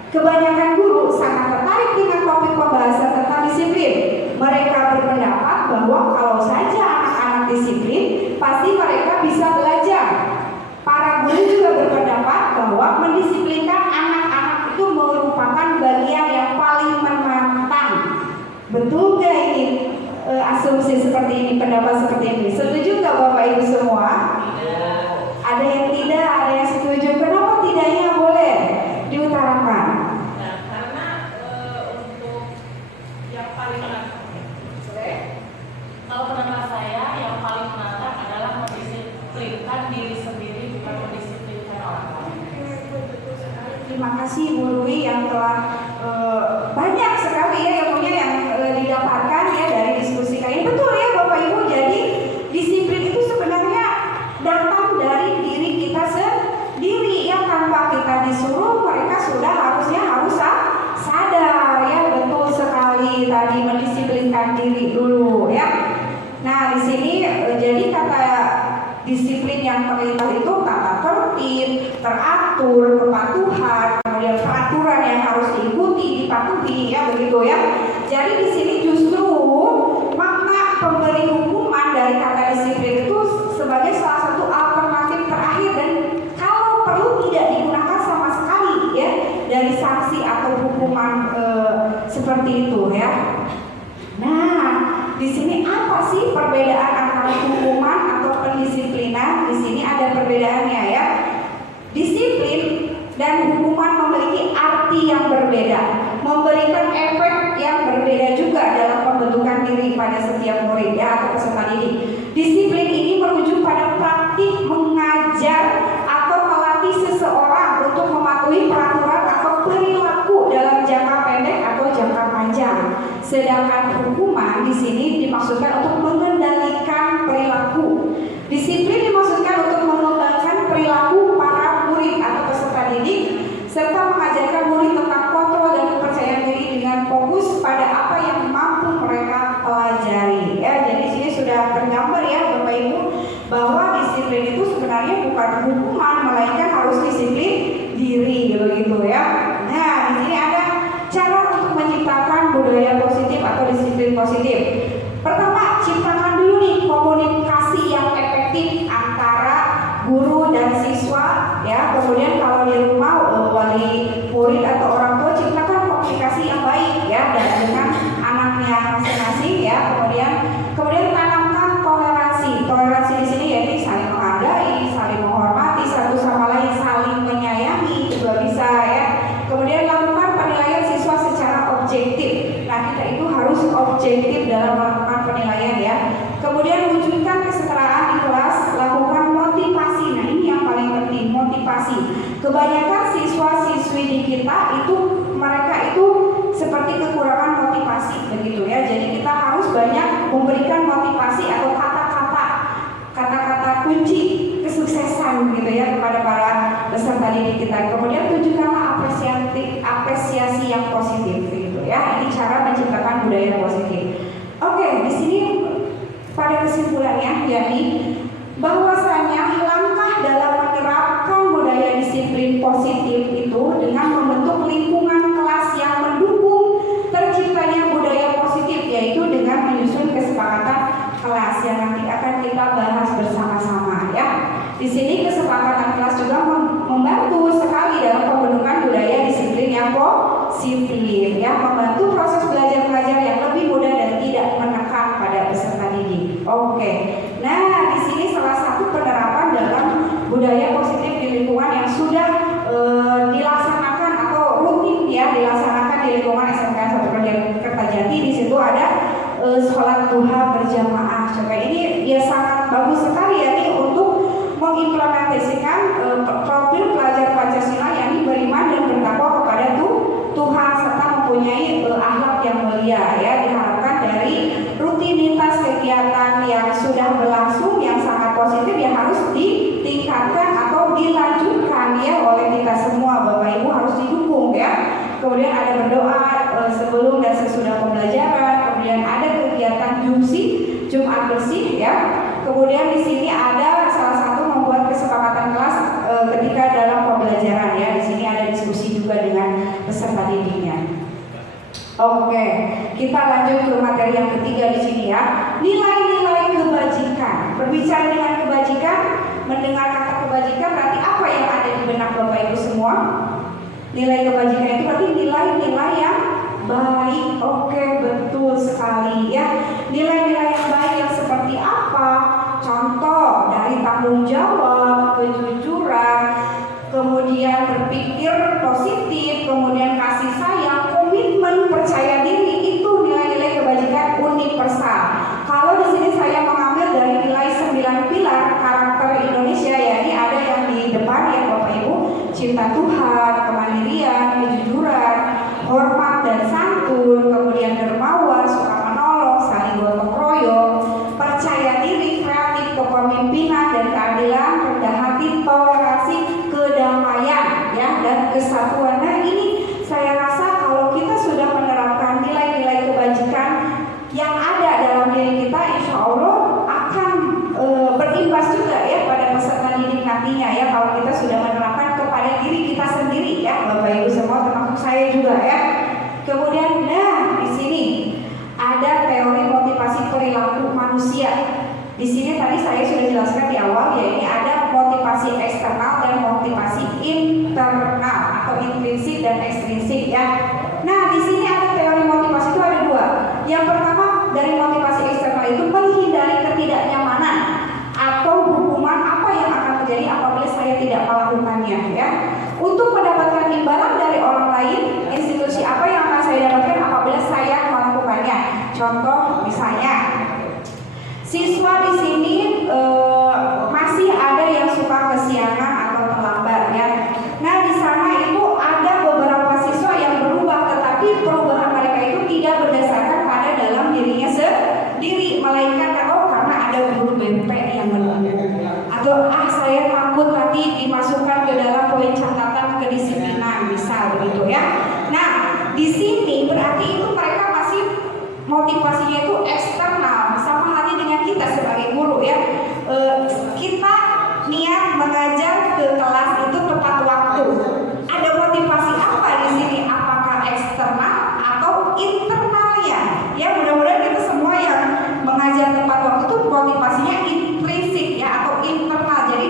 Kebanyakan guru sangat tertarik dengan topik pembahasan tentang disiplin. Mereka berpendapat bahwa kalau saja anak-anak disiplin, pasti mereka bisa belajar. Para guru juga berpendapat bahwa mendisiplinkan anak-anak itu merupakan bagian yang paling menantang. Betul nggak ini asumsi seperti ini, pendapat seperti ini? Setuju nggak Bapak Ibu semua? Ada yang tidak, ada yang setuju. Kenapa tidaknya? Boleh diutarakan. Nah, karena untuk yang paling menantang, kalau pendapat saya yang paling menantang adalah mendisiplinkan diri sendiri, bukan mendisiplinkan orang lain. Terima kasih Bu Rui yang telah banyak sekali ya ilmunya yang didapatkan ya dari diskusi kali ini. Betul ya Bapak Ibu, jadi disiplin itu sebenarnya datang dari diri kita sendiri ya, tanpa kita disuruh mereka sudah harus sadar ya. Betul sekali tadi, mendisiplinkan diri dulu ya. Nah di sini jadi kata disiplin yang terlintas itu tata tertib, teratur, kepatuhan, kemudian peraturan yang harus diikuti, dipatuhi ya, begitu ya. Jadi di sini justru makna pemberi hukuman dari kata disiplin itu sebagai salah satu alternatif terakhir, dan kalau perlu tidak digunakan sama sekali ya dari sanksi atau hukuman seperti itu ya. Nah, di sini apa sih perbedaan antara hukuman atau pendisiplinan? Di sini ada perbedaannya ya. Disiplin dan hukuman memiliki arti yang berbeda, memberikan efek yang berbeda juga dalam pembentukan diri pada setiap murid ya atau peserta didik. Disiplin ini merujuk pada praktik mengajar atau melatih seseorang untuk mematuhi peraturan atau perilaku dalam jangka pendek atau jangka panjang. Sedangkan hukuman di sini dimaksudkan untuk mengendalikan perilaku. Disiplin dimaksudkan untuk mengembangkan perilaku para murid atau peserta didik serta mengajarkan murid tentang kontrol dan kepercayaan diri dengan fokus pada apa yang mampu mereka pelajari. Ya, jadi sini sudah tergambar ya Bapak Ibu bahwa disiplin itu sebenarnya bukan hukuman, melainkan harus disiplin diri begitu ya. Nah, di sini ada cara untuk menciptakan budaya positif atau disiplin positif. Pertama, ciptakan dulu nih komunikasi yang efektif antara guru dan siswa ya. Kemudian kalau di rumah wali murid atau orang tua ciptakan komunikasi yang baik ya dengan anaknya masing-masing ya. Kemudian tanamkan toleransi. Toleransi di sini yaitu saling menghargai, saling menghormati satu sama lain, saling menyayangi juga bisa ya. Kemudian lakukan penilaian siswa secara objektif. Nah, kita itu harus objektif dalam melakukan penilaian ya. Kemudian wujudkan kesetaraan di kelas, lakukan motivasi. Nah, ini yang paling penting, motivasi. Kebanyakan siswa-siswi di kita itu mereka itu seperti kekurangan motivasi begitu ya. Jadi kita harus banyak memberikan motivasi atau kata-kata kunci kesuksesan gitu ya kepada para peserta didik kita. Kemudian tunjukkanlah apresiasi yang positif gitu ya. Ini cara menciptakan budaya positif. Oke, di sini pada kesimpulannya yakni bahwasanya langkah dalam menerapkan budaya disiplin positif itu dengan membentuk lingkungan kelas yang mendukung terciptanya budaya positif, yaitu dengan menyusun kesepakatan kelas yang nanti akan kita bahas bersama-sama ya. Di sini kesepakatan kelas juga membantu sekali dalam pembentukan budaya disiplin yang positif ya, membantu proses belajar mengajar yang lebih mudah dan tidak menekan pada peserta didik. Oke. Nah, di sini salah satu penerapan dalam budaya positif di lingkungan yang sudah dilaksanakan atau rutin ya dilaksanakan di lingkungan SMK 1 Kertajati. Di situ ada sholat duha berjamaah. Coba ini ya sangat bagus sekali ya nih untuk mengimplementasikan profil pelajar Pancasila yakni beriman dan bertakwa kepada Tuhan serta mempunyai akhlak yang mulia ya. Diharapkan dari rutinitas kegiatan yang sudah berlangsung yang sangat positif yang harus ditingkatkan atau dilanjutkan ya oleh kita semua. Bapak Ibu harus didukung ya. Kemudian ada berdoa sebelum dan sesudah pembelajaran. Kemudian ada kegiatan Jumat bersih ya. Kemudian di sini ada salah satu membuat kesepakatan kelas ketika dalam pembelajaran ya. Di sini ada diskusi juga dengan peserta materi yang ketiga di sini ya. Nilai-nilai kebajikan. Berbicara dengan kebajikan, mendengar kata kebajikan berarti apa yang ada di benak Bapak Ibu semua? Nilai kebajikan itu berarti nilai-nilai yang baik. Oke, betul sekali ya. Nilai-nilai yang baik yang seperti apa? Contoh dari tanggung jawab, kejujuran, kemudian berpikir positif, kemudian kasih sayang, komitmen, percaya diri, itu nilai-nilai kebajikan universal. Kalau di sini saya mengambil dari nilai 9 pilar karakter Indonesia ya, ini ada yang di depan ya Bapak Ibu, cinta Tuhan, kemandirian, kejujuran, hormat dan santun, kemudian dermawan, suka menolong, saling gotong royong, percaya diri, kreatif, kepemimpinan dan keadilan, rendah hati, toleransi, kedamaian ya, dan kesatuan. Nah ini saya rasa kalau kita sudah menerapkan nilai-nilai kebajikan yang ada dalam diri kita, insya Allah akan berimbas juga ya pada peserta didik nantinya ya, kalau kita sudah menerapkan kepada diri kita sendiri ya Bapak Ibu semua, termasuk saya juga ya. Kemudian nah di sini ada teori motivasi perilaku manusia. Di sini tadi saya sudah jelaskan di awal ya, ini ada motivasi eksternal dan motivasi internal atau intrinsik dan ekstrinsik ya. Nah di sini ada teori motivasi itu ada dua. Yang pertama dari motivasi eksternal itu menghindari ketidaknyamanan atau hukuman apa yang akan terjadi apabila saya tidak melakukannya ya. Untuk mendapatkan imbalan dari orang lain, institusi apa yang akan saya dapatkan apabila saya melakukannya. Contoh misalnya siswa di sini masih ada yang suka kesiangan atau terlambat ya. Nah di sana itu ada beberapa siswa yang berubah, tetapi perubahan mereka itu tidak berdasarkan pada dalam dirinya sendiri, melainkan karena ada guru BP yang menunggu, atau saya takut nanti dimasukkan ke dalam poin catatan kedisiplinan misal begitu ya. Nah di sini berarti itu mereka masih motivasinya itu eksternal, sama halnya dengan kita sebagai guru ya. Kita niat mengajar ke kelas itu tepat waktu. Ada motivasi apa di sini? Apakah eksternal atau internalnya? Ya mudah-mudahan kita semua yang mengajar tepat waktu itu motivasinya intrinsik ya atau internal. Jadi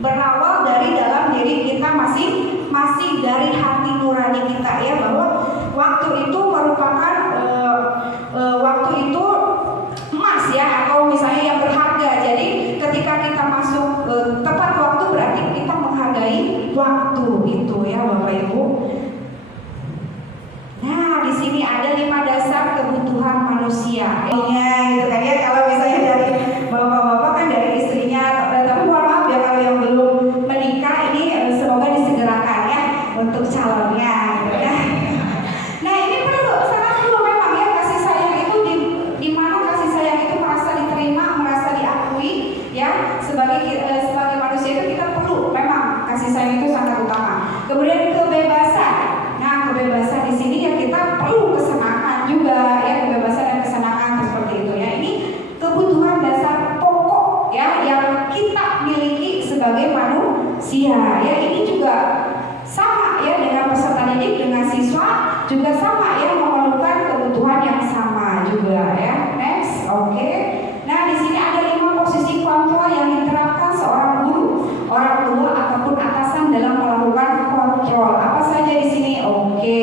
berawal dari dalam diri kita masih dari hati nurani kita ya, bahwa waktu itu merupakan waktu itu emas ya, atau misalnya yang berharga. Jadi ketika kita masuk tepat waktu berarti kita menghargai waktu itu ya Bapak Ibu. Nah di sini ada 5 dasar kebutuhan manusia. Gitu kan ya, kalau misalnya dari bapak-bapak kan dari istrinya, tapi mohon maaf ya kalau yang belum menikah ini semoga disegerakan ya untuk calonnya gitu ya. Nah ini perlu, sangat perlu memang ya, kasih sayang itu di mana kasih sayang itu merasa diterima, merasa diakui ya, sebagai manusia itu kita perlu memang kasih sayang itu sangat utama. Kemudian kebebasan. Nah kebebasan di sini ya kita perlu kesenangan juga ya, kebebasan dan kesenangan seperti itu ya. Ini kebutuhan dasar pokok ya yang kita miliki sebagai manusia ya. Ini juga sama ya dengan peserta didik, dengan siswa juga sama ya, memerlukan kebutuhan yang sama juga ya. Next, oke. Nah di sini ada 5 posisi kontrol yang diterapkan seorang guru, orang tua ataupun atasan dalam melakukan kontrol. Apa saja di sini? Oke.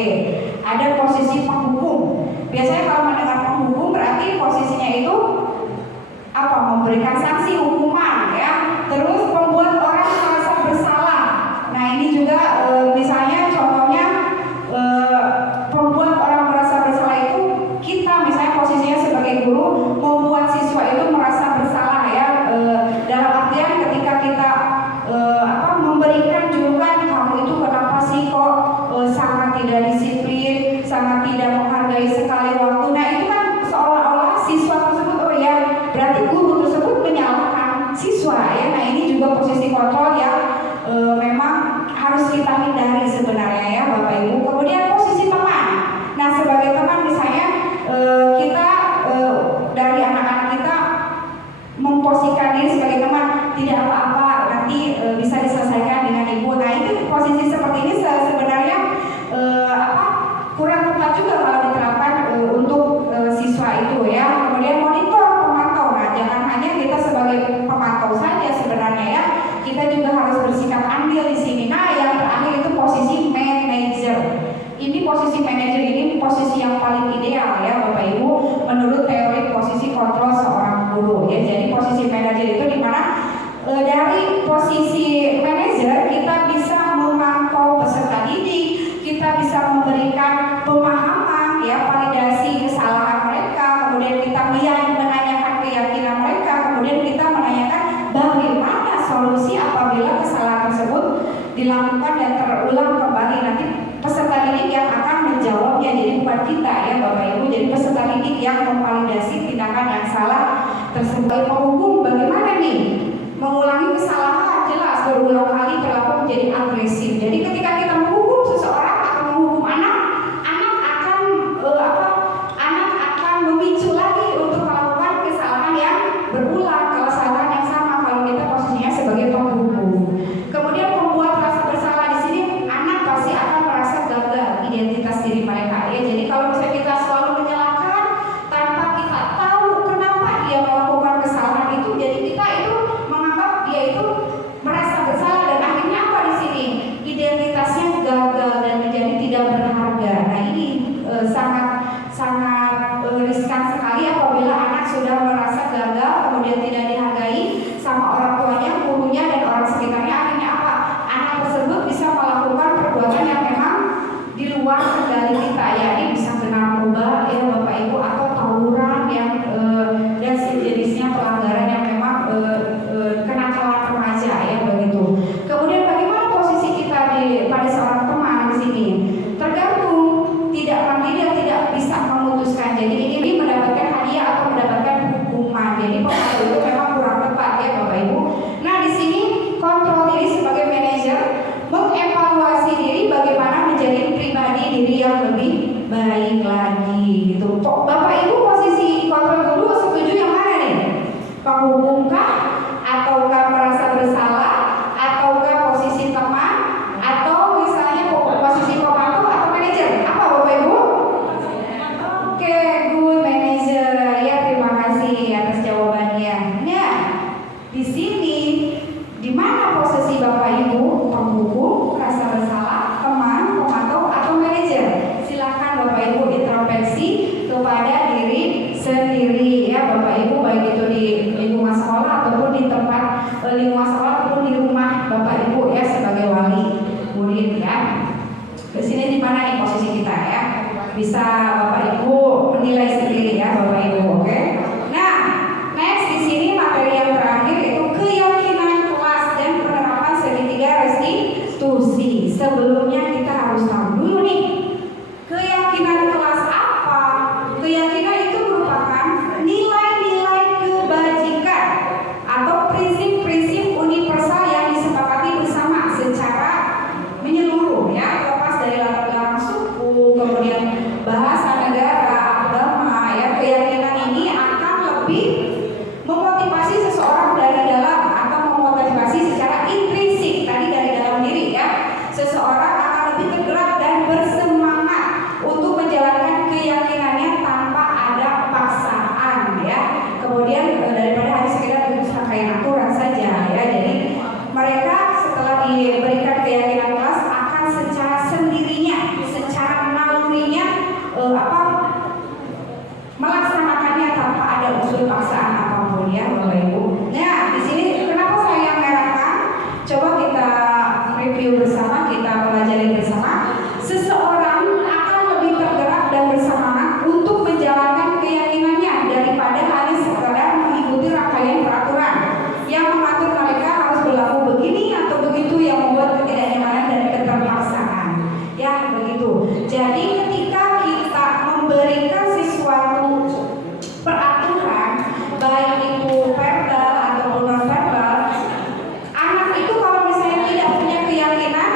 Ada posisi penghukum. Biasanya kalau mendengar penghukum berarti posisinya itu apa? Memberikan sanksi hukuman ya. Terus membuat orang merasa bersalah. Nah ini juga misalnya contohnya membuat orang merasa bersalah itu kita misalnya posisinya sebagai guru membuat siswa itu merasa bersalah ya, dalam artian ketika kita memberikan julukan, kamu itu kenapa sih kok sangat tidak disiplin, sangat tidak menghargai sekali waktu. Nah itu kan seolah-olah siswa tersebut oh ya berarti guru tersebut menyalahkan siswa ya. Nah ini juga posisi kontrol yang memang harus kita hindari sebenarnya ya Bapak Ibu. Kemudian posisi teman. Nah sebagai teman misalnya kita dari anak-anak kita memposisikan diri sebagai teman, tidak apa-apa nanti bisa diselesaikan dengan ibu. Nah itu posisi seperti ini sebenarnya kurang tepat juga kalau diterapkan dilakukan dan terulang kembali. Nanti peserta didik yang akan menjawabnya, jadi bukan kita ya Bapak Ibu. Jadi peserta didik yang memvalidasi tindakan yang salah tersebut. Menghukum bagaimana nih? Mengulangi kesalahan jelas berulang kali perilaku menjadi agresif. Jadi ketika kita menghukum seseorang atau menghukum anak akan memicu lagi untuk melakukan kesalahan yang berulang, kesalahan yang sama kalau kita posisinya sebagai penghukum. Kemudian membuat rasa bersalah di sini, anak pasti akan merasa gagal identitas diri mereka ya. Jadi kalau misalnya kita selalu menyalahkan tanpa kita tahu kenapa dia melakukan kesalahan itu, jadi kita itu menganggap dia itu merasa bersalah dan akhirnya apa di sini? Identitasnya gagal dan menjadi tidak berharga. Nah ini sangat riskan sekali apabila anak sudah merasa gagal, kemudian tidak dihargai sama orang tuanya, gurunya, dan orang sekitarnya. Akhirnya apa? Anak tersebut bisa melakukan perbuatan yang memang di luar kendali kita, yakni bisa kena narkoba ya Bapak Ibu, atau tawuran yang dan sejenisnya, pelanggaran yang memang kenakalan remaja ya begitu. Kemudian bagaimana posisi kita pada seorang teman di sini? Tergantung, tidak mandiri, tidak bisa memutuskan. Jadi ini mendapatkan hadiah atau mendapatkan hukuman. Jadi pengaruh itu memang kurang tepat ya Bapak Ibu. Nah di sini kontrol diri sebagai manajer, mengevaluasi diri bagaimana menjadi pribadi diri yang lebih baik lagi gitu. Bapak Ibu posisi kontrol dulu setuju yang mana nih? Penghukumkah? Ataukah merasa bersalah? Ataukah posisi teman? Atau misalnya posisi pemantau atau manajer? Apa Bapak Ibu? Oke, good manager ya, terima kasih atas jawabannya. Nah, di sini di mana posisi Bapak Ibu? Penghukum, rasa bersalah, teman, pemantau, atau manajer? Silakan Bapak Ibu introspeksi kepada diri sendiri ya Bapak Ibu, baik itu di lingkungan sekolah ataupun di tempat lingkungan sekolah ataupun di rumah Bapak Ibu ya sebagai wali murid ya. Di sini di mana nih posisi kita ya? Bisa Bapak Ibu menilai sendiri ya Bapak Ibu, oke? Nah, next di sini materi yang terakhir itu keyakinan kelas dan penerapan segitiga restitusi. Sebelumnya kita harus tahu dulu nih, keyakinan kelas apa? Keyakinan itu merupakan nilai-nilai kebajikan atau prinsip-prinsip universal yang disepakati bersama secara menyeluruh ya, lepas dari latar belakang suku, kemudian bahasa negara, agama ya. Keyakinan ini akan lebih memotivasi seseorang dari dalam atau memotivasi secara intrinsik tadi dari dalam diri ya. Seseorang akan lebih tergerak dan bersemangat untuk menjalankan keyakinannya tanpa ada paksaan ya. Kemudian daripada hanya sekedar rangkaian aturan saja ya. Jadi mereka setelah diberikan keyakinan kelas akan secara sendirinya, secara nalurinya melaksanakannya tanpa ada unsur paksaan apapun ya Bapak Ibu. Nah di sini kenapa saya merahkan? Coba kita review bersama, kita pelajari bersama. Seseorang akan lebih tergerak dan bersemangat untuk menjalankan keyakinannya daripada hanya sekadar mengikuti rangkaian peraturan yang mengatur mereka harus berlaku begini atau begitu, yang membuat ketidaknyamanan dan keterpaksaan ya begitu. Jadi ketika kita memberikan sesuatu peraturan, baik itu verbal ataupun non verbal, anak itu kalau misalnya tidak punya keyakinan,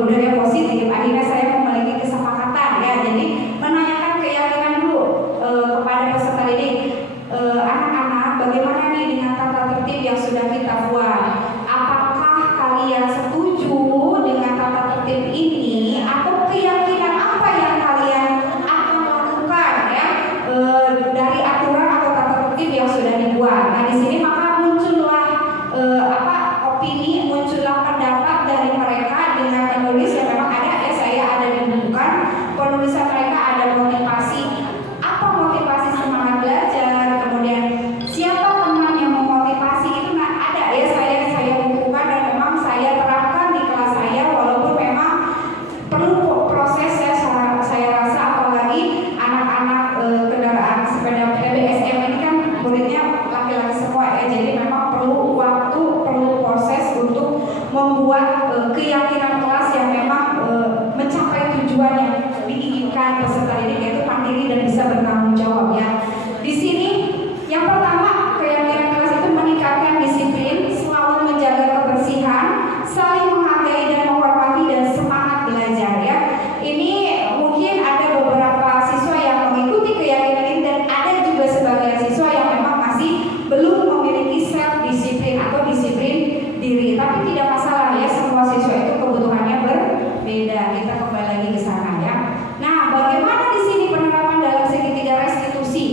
budaya positif, akhirnya saya memiliki kesepakatan ya. Jadi menanyakan keyakinan dulu kepada peserta didik, anak-anak, bagaimana nih dengan tata tertib yang sudah kita buat? Apakah kalian setuju dengan tata tertib ini atau keyakinan apa yang kalian akan lakukan ya dari aturan atau tata tertib yang sudah dibuat? Nah di sini maka muncullah opini, muncullah pendapat dari mereka dengan penulis yang memang ada ya, saya ada di buku kan penulisan mereka, ada motivasi, apa motivasi semangat belajar, kemudian siapa teman yang memotivasi itu ada ya, saya bukukan dan memang saya terapkan di kelas saya, walaupun memang perlu proses ya, saya rasa apalagi anak-anak kendaraan sepeda PBSM ini kan muridnya laki-laki semua ya, jadi memang perlu waktu, perlu proses untuk membuat keyakinan kelas yang memang mencapai tujuan yang diinginkan peserta didik, yaitu mandiri dan bisa bertanggung jawab ya. Di sini yang pertama, keyakinan kelas itu meningkatkan disiplin, selalu menjaga kebersihan, saling menghargai dan menghormati, dan semangat belajar ya. Ini mungkin ada beberapa siswa yang mengikuti keyakinan ini dan ada juga sebagian siswa yang memang masih belum memiliki self disiplin atau disiplin diri. Tapi tidak masalah ya, semua siswa itu kebutuhannya berbeda. Kita kembali lagi ke sana ya. Nah, bagaimana di sini penerapan dalam segitiga restitusi?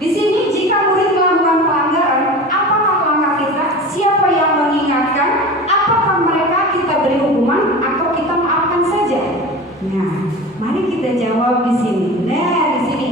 Di sini jika murid melakukan pelanggaran, apakah langkah kita? Siapa yang mengingatkan? Apakah mereka kita beri hukuman atau kita maafkan saja? Nah, mari kita jawab di sini. Nah, di sini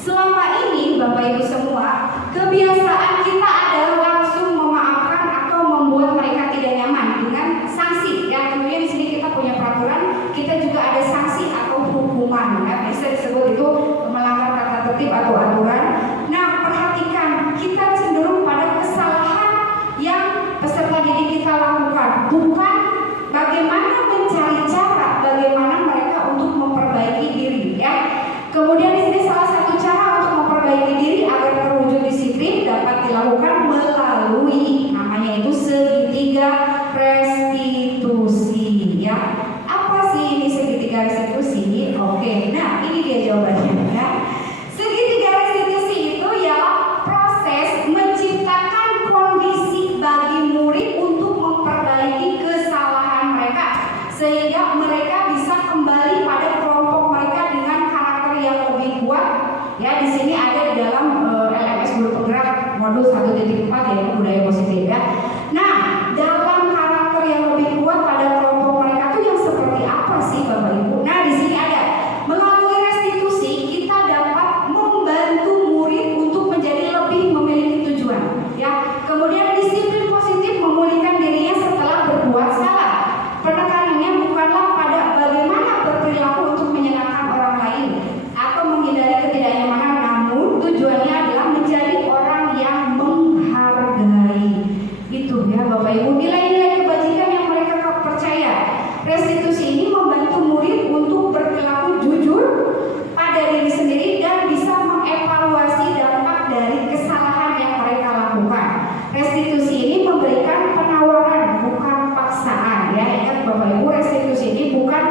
selama ini Bapak Ibu semua, kebiasaan kita adalah langsung memaafkan atau membuat mereka tidak nyaman dengan sanksi. Ya, tentunya di sini kita punya peraturan, kita juga ada sanksi atau hukuman. Ya, bisa disebut itu melanggar tata tertib atau aturan. Nah, perhatikan, kita cenderung pada kesalahan yang peserta didik kita lakukan, bukan bagaimana mencari cara bagaimana mereka untuk memperbaiki diri ya. Kemudian di sini salah satu cara untuk memperbaiki diri agar terwujud disiplin dapat dilakukan melalui namanya itu segitiga restitusi ya. Apa sih ini segitiga restitusi? Oke, nah ini dia jawabannya ya. Segitiga restitusi itu ialah proses menciptakan kondisi bagi murid untuk memperbaiki kesalahan mereka sehingga mereka bisa kembali pada kelompok mereka dengan karakter yang lebih kuat. Ya, di sini ada di dalam LMS Guru Penggerak modul 1.4 yaitu budaya positif ya. Nah, dalam karakter yang lebih kuat pada kelompok mereka itu yang seperti apa sih Bapak Ibu? Nah, di sini ada melalui restitusi kita dapat membantu murid untuk menjadi lebih memiliki tujuan ya. Kemudian disiplin positif memulihkan dirinya setelah berbuat salah. Penekanannya bukanlah pada bagaimana berperilaku untuk menyenangkan orang lain atau menghindari ketidaknyamanan, namun tujuannya adalah menjadi orang yang menghargai. Itu ya Bapak Ibu, nilai-nilai kebajikan yang mereka percaya. Restitusi ini membantu murid untuk berperilaku jujur pada diri sendiri dan bisa mengevaluasi dampak dari kesalahan yang mereka lakukan. Restitusi ini memberikan penawaran bukan paksaan ya. Ingat Bapak Ibu, restitusi ini bukan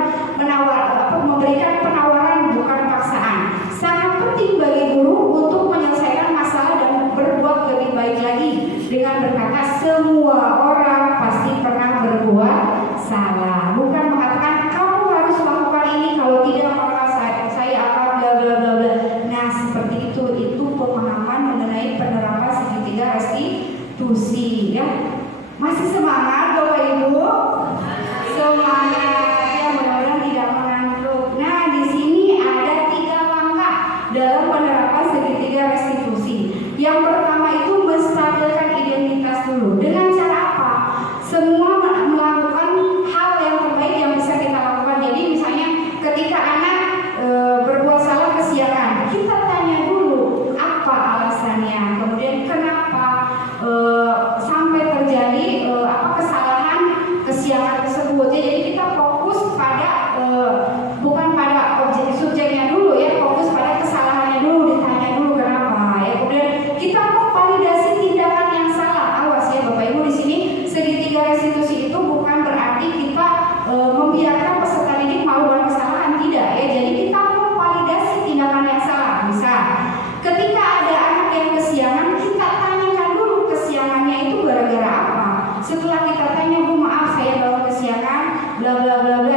memberikan penawaran bukan paksaan. Sangat penting bagi guru untuk menyelesaikan masalah dan berbuat lebih baik lagi dengan berkata semua orang pasti pernah berbuat salah. Bukan mengatakan kamu harus melakukan ini, kalau tidak maka saya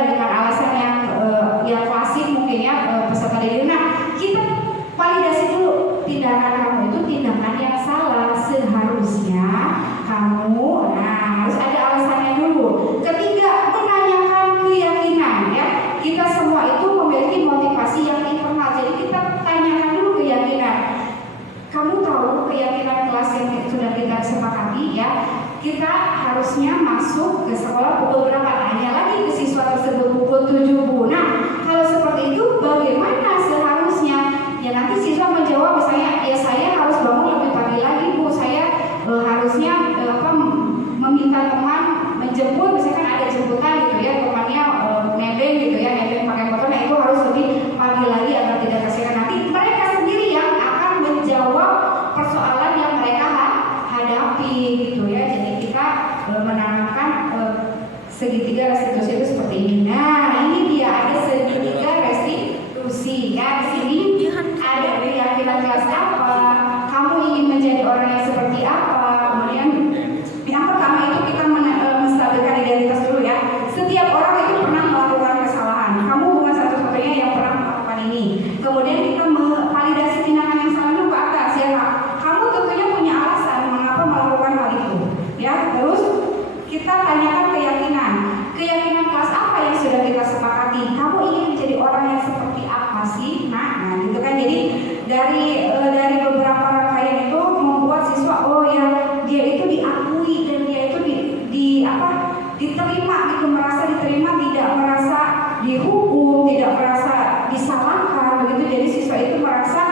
dengan alasan yang klasik mungkin ya peserta didik. Nah, kita validasi dulu tindakan kamu itu tindakan yang salah, seharusnya kamu harus ada alasannya dulu. Ketiga, menanyakan keyakinan ya. Kita semua itu memiliki motivasi yang internal, jadi kita tanyakan dulu keyakinan. Kamu tahu keyakinan kelas yang sudah kita sepakati ya, kita harusnya masuk ke sekolah pukul berapa? Tanya lagi ke siswa tersebut pukul 7 Bu. Nah, kalau seperti itu bagaimana seharusnya? Ya nanti siswa menjawab misalnya, ya saya harus bangun lebih pagi lagi Bu, saya harusnya meminta teman menjemput, misalkan ada jemputan gitu ya, temannya nebeng gitu ya, nebeng pakai motor, nah itu harus lebih pagi lagi agar tidak kasihan. Nanti mereka sendiri yang akan menjawab persoalan yang mereka hadapi gitu ya. Jadi kita menanamkan segitiga restitusi itu seperti ini. Nah, ini dia ada segitiga restitusi ya. Di sini ada keyakinan kelas apa, kamu ingin menjadi orang yang seperti apa. Kemudian yang pertama itu kita menstabilkan identitas dulu ya. Setiap orang itu pernah melakukan kesalahan. Kamu bukan satu-satunya yang pernah melakukan ini. Kemudian kita validasi tindakan yang salah dulu ke atas ya Kak. Kamu tentunya punya alasan mengapa melakukan hal itu ya. Terus kita tanyakan keyakinan. Keyakinan kelas apa yang sudah kita sepakati? Kamu ingin menjadi orang yang seperti apa sih? Nah gitu kan. Jadi dari beberapa rangkaian itu membuat siswa ya dia itu diakui dan dia itu diterima gitu, merasa diterima, tidak merasa dihukum, tidak merasa disalahkan begitu. Jadi siswa itu merasa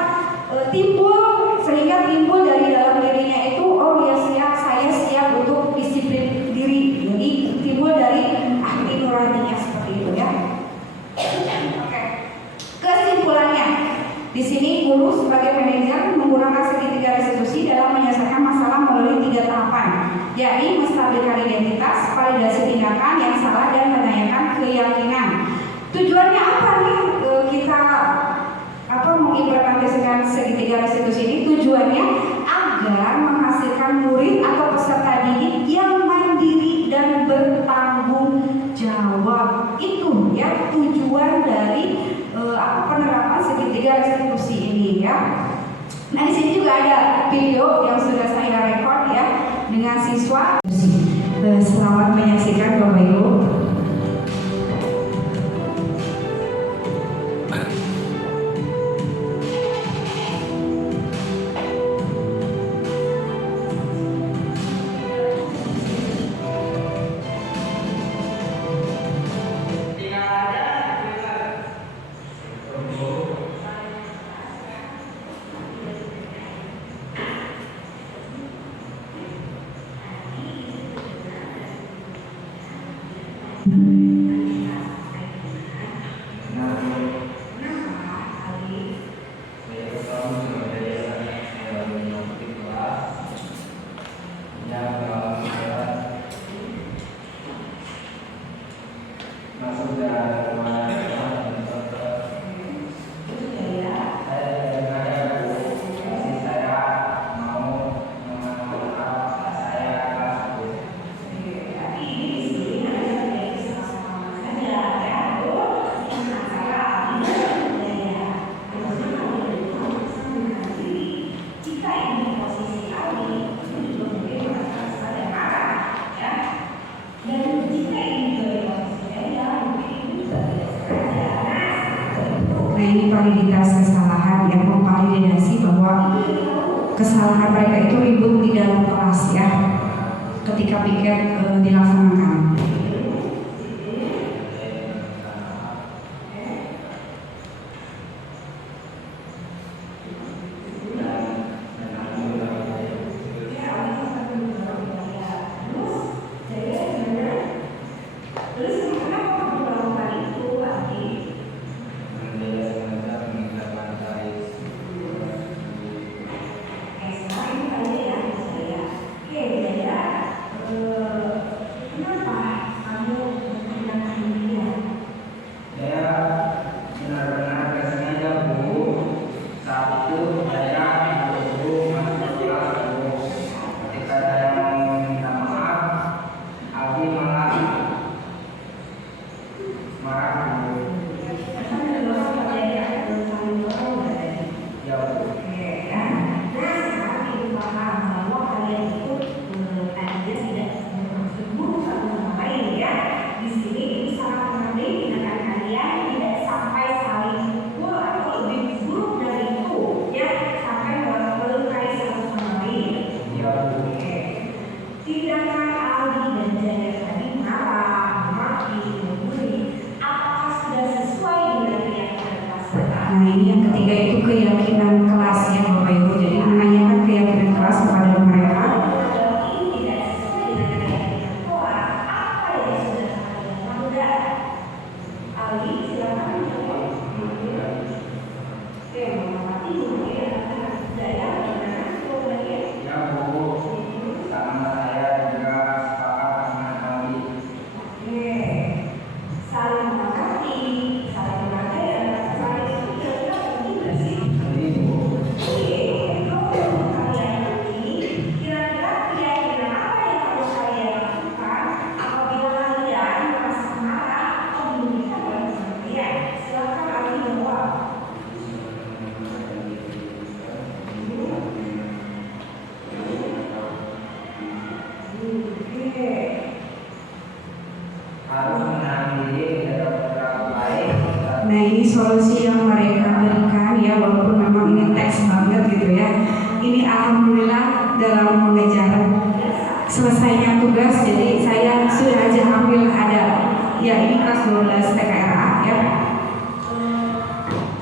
sehingga timbul dari dalam dirinya itu ya saya siap untuk disiplin diri. Jadi timbul dari hati nuraninya seperti itu ya. Oke. Kesimpulannya di sini Guru sebagai manajer menggunakan segitiga restitusi dalam menyelesaikan masalah melalui 3 tahapan, yakni menstabilkan identitas, validasi tindakan yang salah, dan menanyakan keyakinan. Tujuannya apa nih kita mengimplementasikan segitiga restitusi ini? Tujuannya agar menghasilkan murid atau peserta didik yang mandiri dan bertanggung jawab. Itu ya tujuan dari penerapan segitiga restitusi ini ya. Nah di sini juga ada video yang sudah saya record ya dengan siswa. Selamat menyaksikan Bapak Ibu. Validitas kesalahan yang memvalidasi bahwa kesalahan mereka itu ribut di dalam kelas ya ketika piket dilaksanakan. Kenapa? Nah ini yang ketiga itu keyakinan kelas ya Bapak Ibu. Jadi menanyakan keyakinan kelas kepada mereka. Ini tidak sesuai dengan keyakinan Torah. Apa yang sudah kalian mudah? Ali silakan menjawab. Oke, Mama Ibu ya. Daya gimana? Ya Bu, sama saya juga sepakat dengan Ali. Oke, saling mengerti, saling menghargai, dan saling kira-kira penting nggak sih? Jadi Bu, Oke, kalau kalian ngerti, kira-kira keyakinan apa yang harus kalian lakukan apabila kalian merasa marah atau menyingkirkan dalam pengertian? Silakan Ali menjawab. Oke. harus menahan diri tidak berlaku baik. Nah ini solusi yang mereka berikan ya, walaupun memang ini teks banget gitu ya. Ini alhamdulillah dalam mengejar selesainya tugas, jadi saya sudah aja ambil ada ya ini kelas 12 TKRA ya.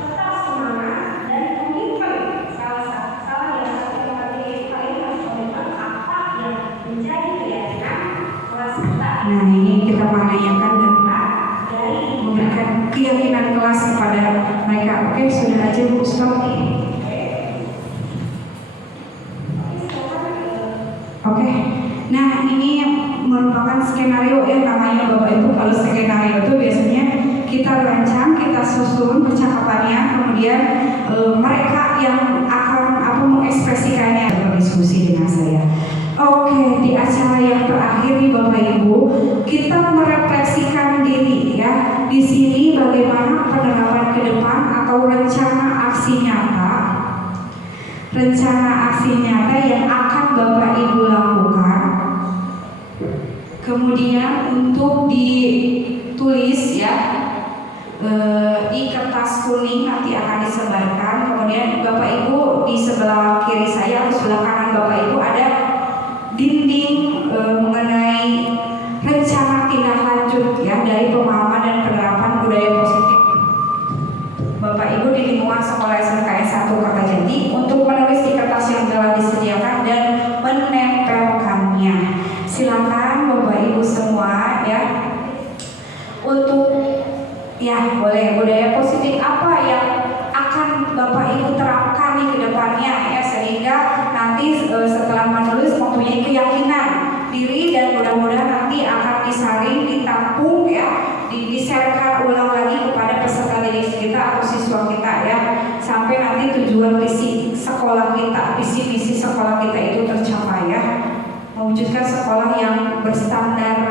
Tetap semangat dan komitmen. Salah yang satu yang tadi kalian harus komitmen apa yang menjadi keyakinan kelas kita. Nah ini kita menanyakan dan memberikan keyakinan kelas kepada mereka. Oke, sudah aja Bu, stop. Oke, nah ini merupakan skenario yang namanya Bapak Ibu. Kalau skenario itu biasanya kita rancang, kita susun percakapannya, kemudian mereka yang akan mengekspresikannya berdiskusi dengan saya. Oke, di acara yang terakhir nih Bapak Ibu, kita merefleksikan diri ya. Di sini bagaimana penerapan ke depan atau rencana aksi nyata yang akan Bapak Ibu lakukan. Kemudian untuk ditulis ya di kertas kuning nanti akan disebarkan. Kemudian Bapak Ibu di sebelah kiri saya, di sebelah kanan Bapak Ibu ada dinding mengenai rencana tindak lanjut ya dari pemahaman dan penerapan budaya positif. Bapak Ibu di lingkungan sekolah SMKN 1 Kertajati untuk menulis di kertas yang telah disediakan dan menempelkannya. Silakan Bapak Ibu semua ya untuk ya boleh budaya positif apa yang akan Bapak Ibu terapkan di kedepannya ya, sehingga nanti setelah menulis mempunyai keyakinan diri dan mudah-mudahan nanti akan disaring, ditampung ya, diserahkan ulang lagi kepada peserta didik kita atau siswa kita ya, sampai nanti tujuan visi sekolah kita, visi misi sekolah kita itu tercapai ya, mewujudkan sekolah yang berstandar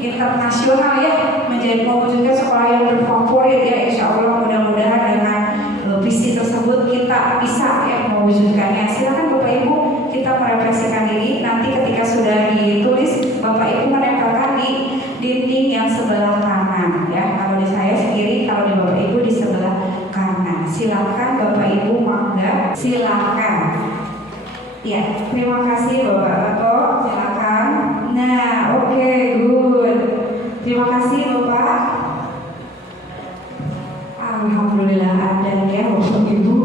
internasional ya, menjadi mewujudkan sekolah yang berfavorit ya, insya Allah mudah-mudahan dengan visi tersebut kita bisa ya mewujudkannya. Silakan Bapak Ibu kita merefleksikan diri, nanti ketika sudah ditulis Bapak Ibu menempelkan di dinding yang sebelah kanan ya, kalau di saya sendiri, kalau di Bapak Ibu di sebelah kanan. Silakan Bapak Ibu, mangga silakan ya. Terima kasih Bapak Bato, silakan. Nah oke, good. Terima kasih Bapak. Alhamdulillah ada ya Bapak Ibu.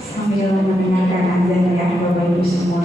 Sambil mendengarkan azan ya Bapak Ibu semua.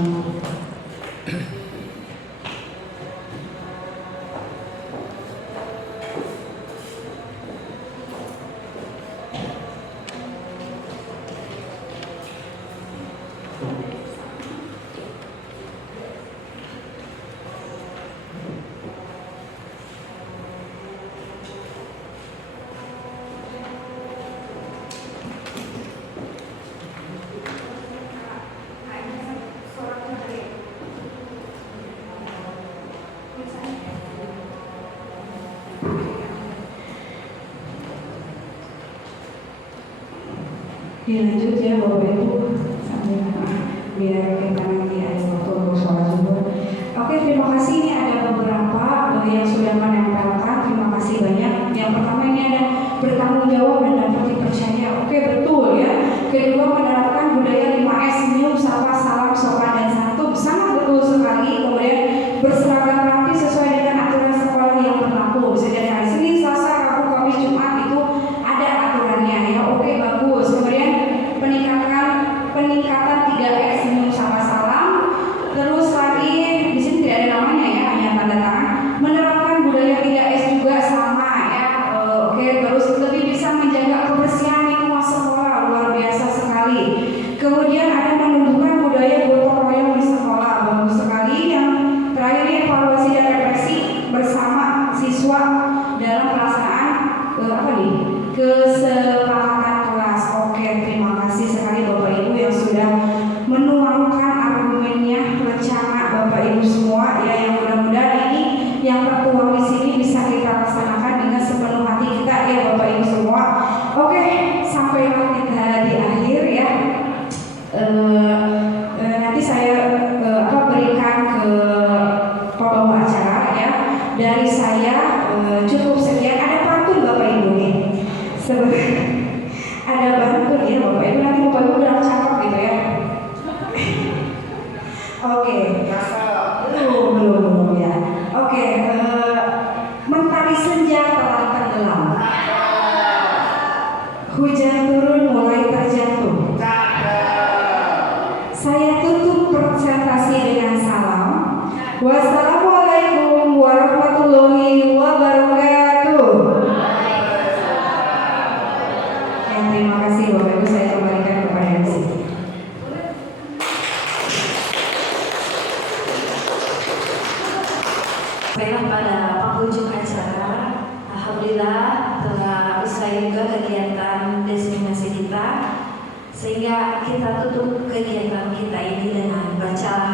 Dilanjut ya Bapak Ibu sambil biar kita nanti ada waktu sholat zuhur. Oke, terima kasih. Ini ada beberapa yang sudah menempelkan. Terima kasih banyak. Yang pertama ini ada bertanggung jawab dan dapat dipercaya. Oke, betul ya. Kedua, menerapkan budaya 5S, senyum, sapa, salam, sopan, dan santun. Sangat betul sekali. Kemudian berseragam rapi sesuai dengan aturan sekolah yang berlaku. Bisa jadi hari Senin, Selasa, Rabu, Kamis, Jumat itu ada aturannya ya. Oke, bagus. Kemudian peningkatan 3S, senyum, sapa, salam. Terus lagi di sini tidak ada namanya ya, hanya tanda tangan. Menerapkan budaya 3S juga sama ya. Oke, terus lebih bisa menjaga kebersihan lingkungan sekolah, luar biasa sekali. Kemudian ada menumbuhkan budaya gotong royong di sekolah, bagus sekali. Yang terakhir ini evaluasi dan refleksi bersama siswa dalam pelaksanaan kesepakatan kelas. Oke, terima kasih sekali Bapak Ibu yang sudah menuangkan argumennya, rencana Bapak Ibu semua ya, yang mudah-mudahan ini yang tertuang di sini bisa kita laksanakan dengan sepenuh hati kita ya Bapak Ibu semua. Oke, sampailah kita di akhir ya. Nanti saya berikan ke pembawa acara ya. Dari saya cukup sekian. Ada pantun Bapak Ibu nih. Ada pantun ya Bapak Ibu. Nanti Bapak Ibu udah cakep gitu ya. Oke. Belum ya. Oke. Mentari senja telah tenggelam. Hujan turun mulai terjatuh. Saya tutup presentasi dengan salam. Wassalamualaikum warahmatullahi wabarakatuh. Ya, terima kasih Bapak Ibu, saya kembalikan kepada MC. Baiklah pada penghujung acara, alhamdulillah telah usai juga kegiatan destinasi kita, sehingga kita tutup kegiatan kita ini dengan baca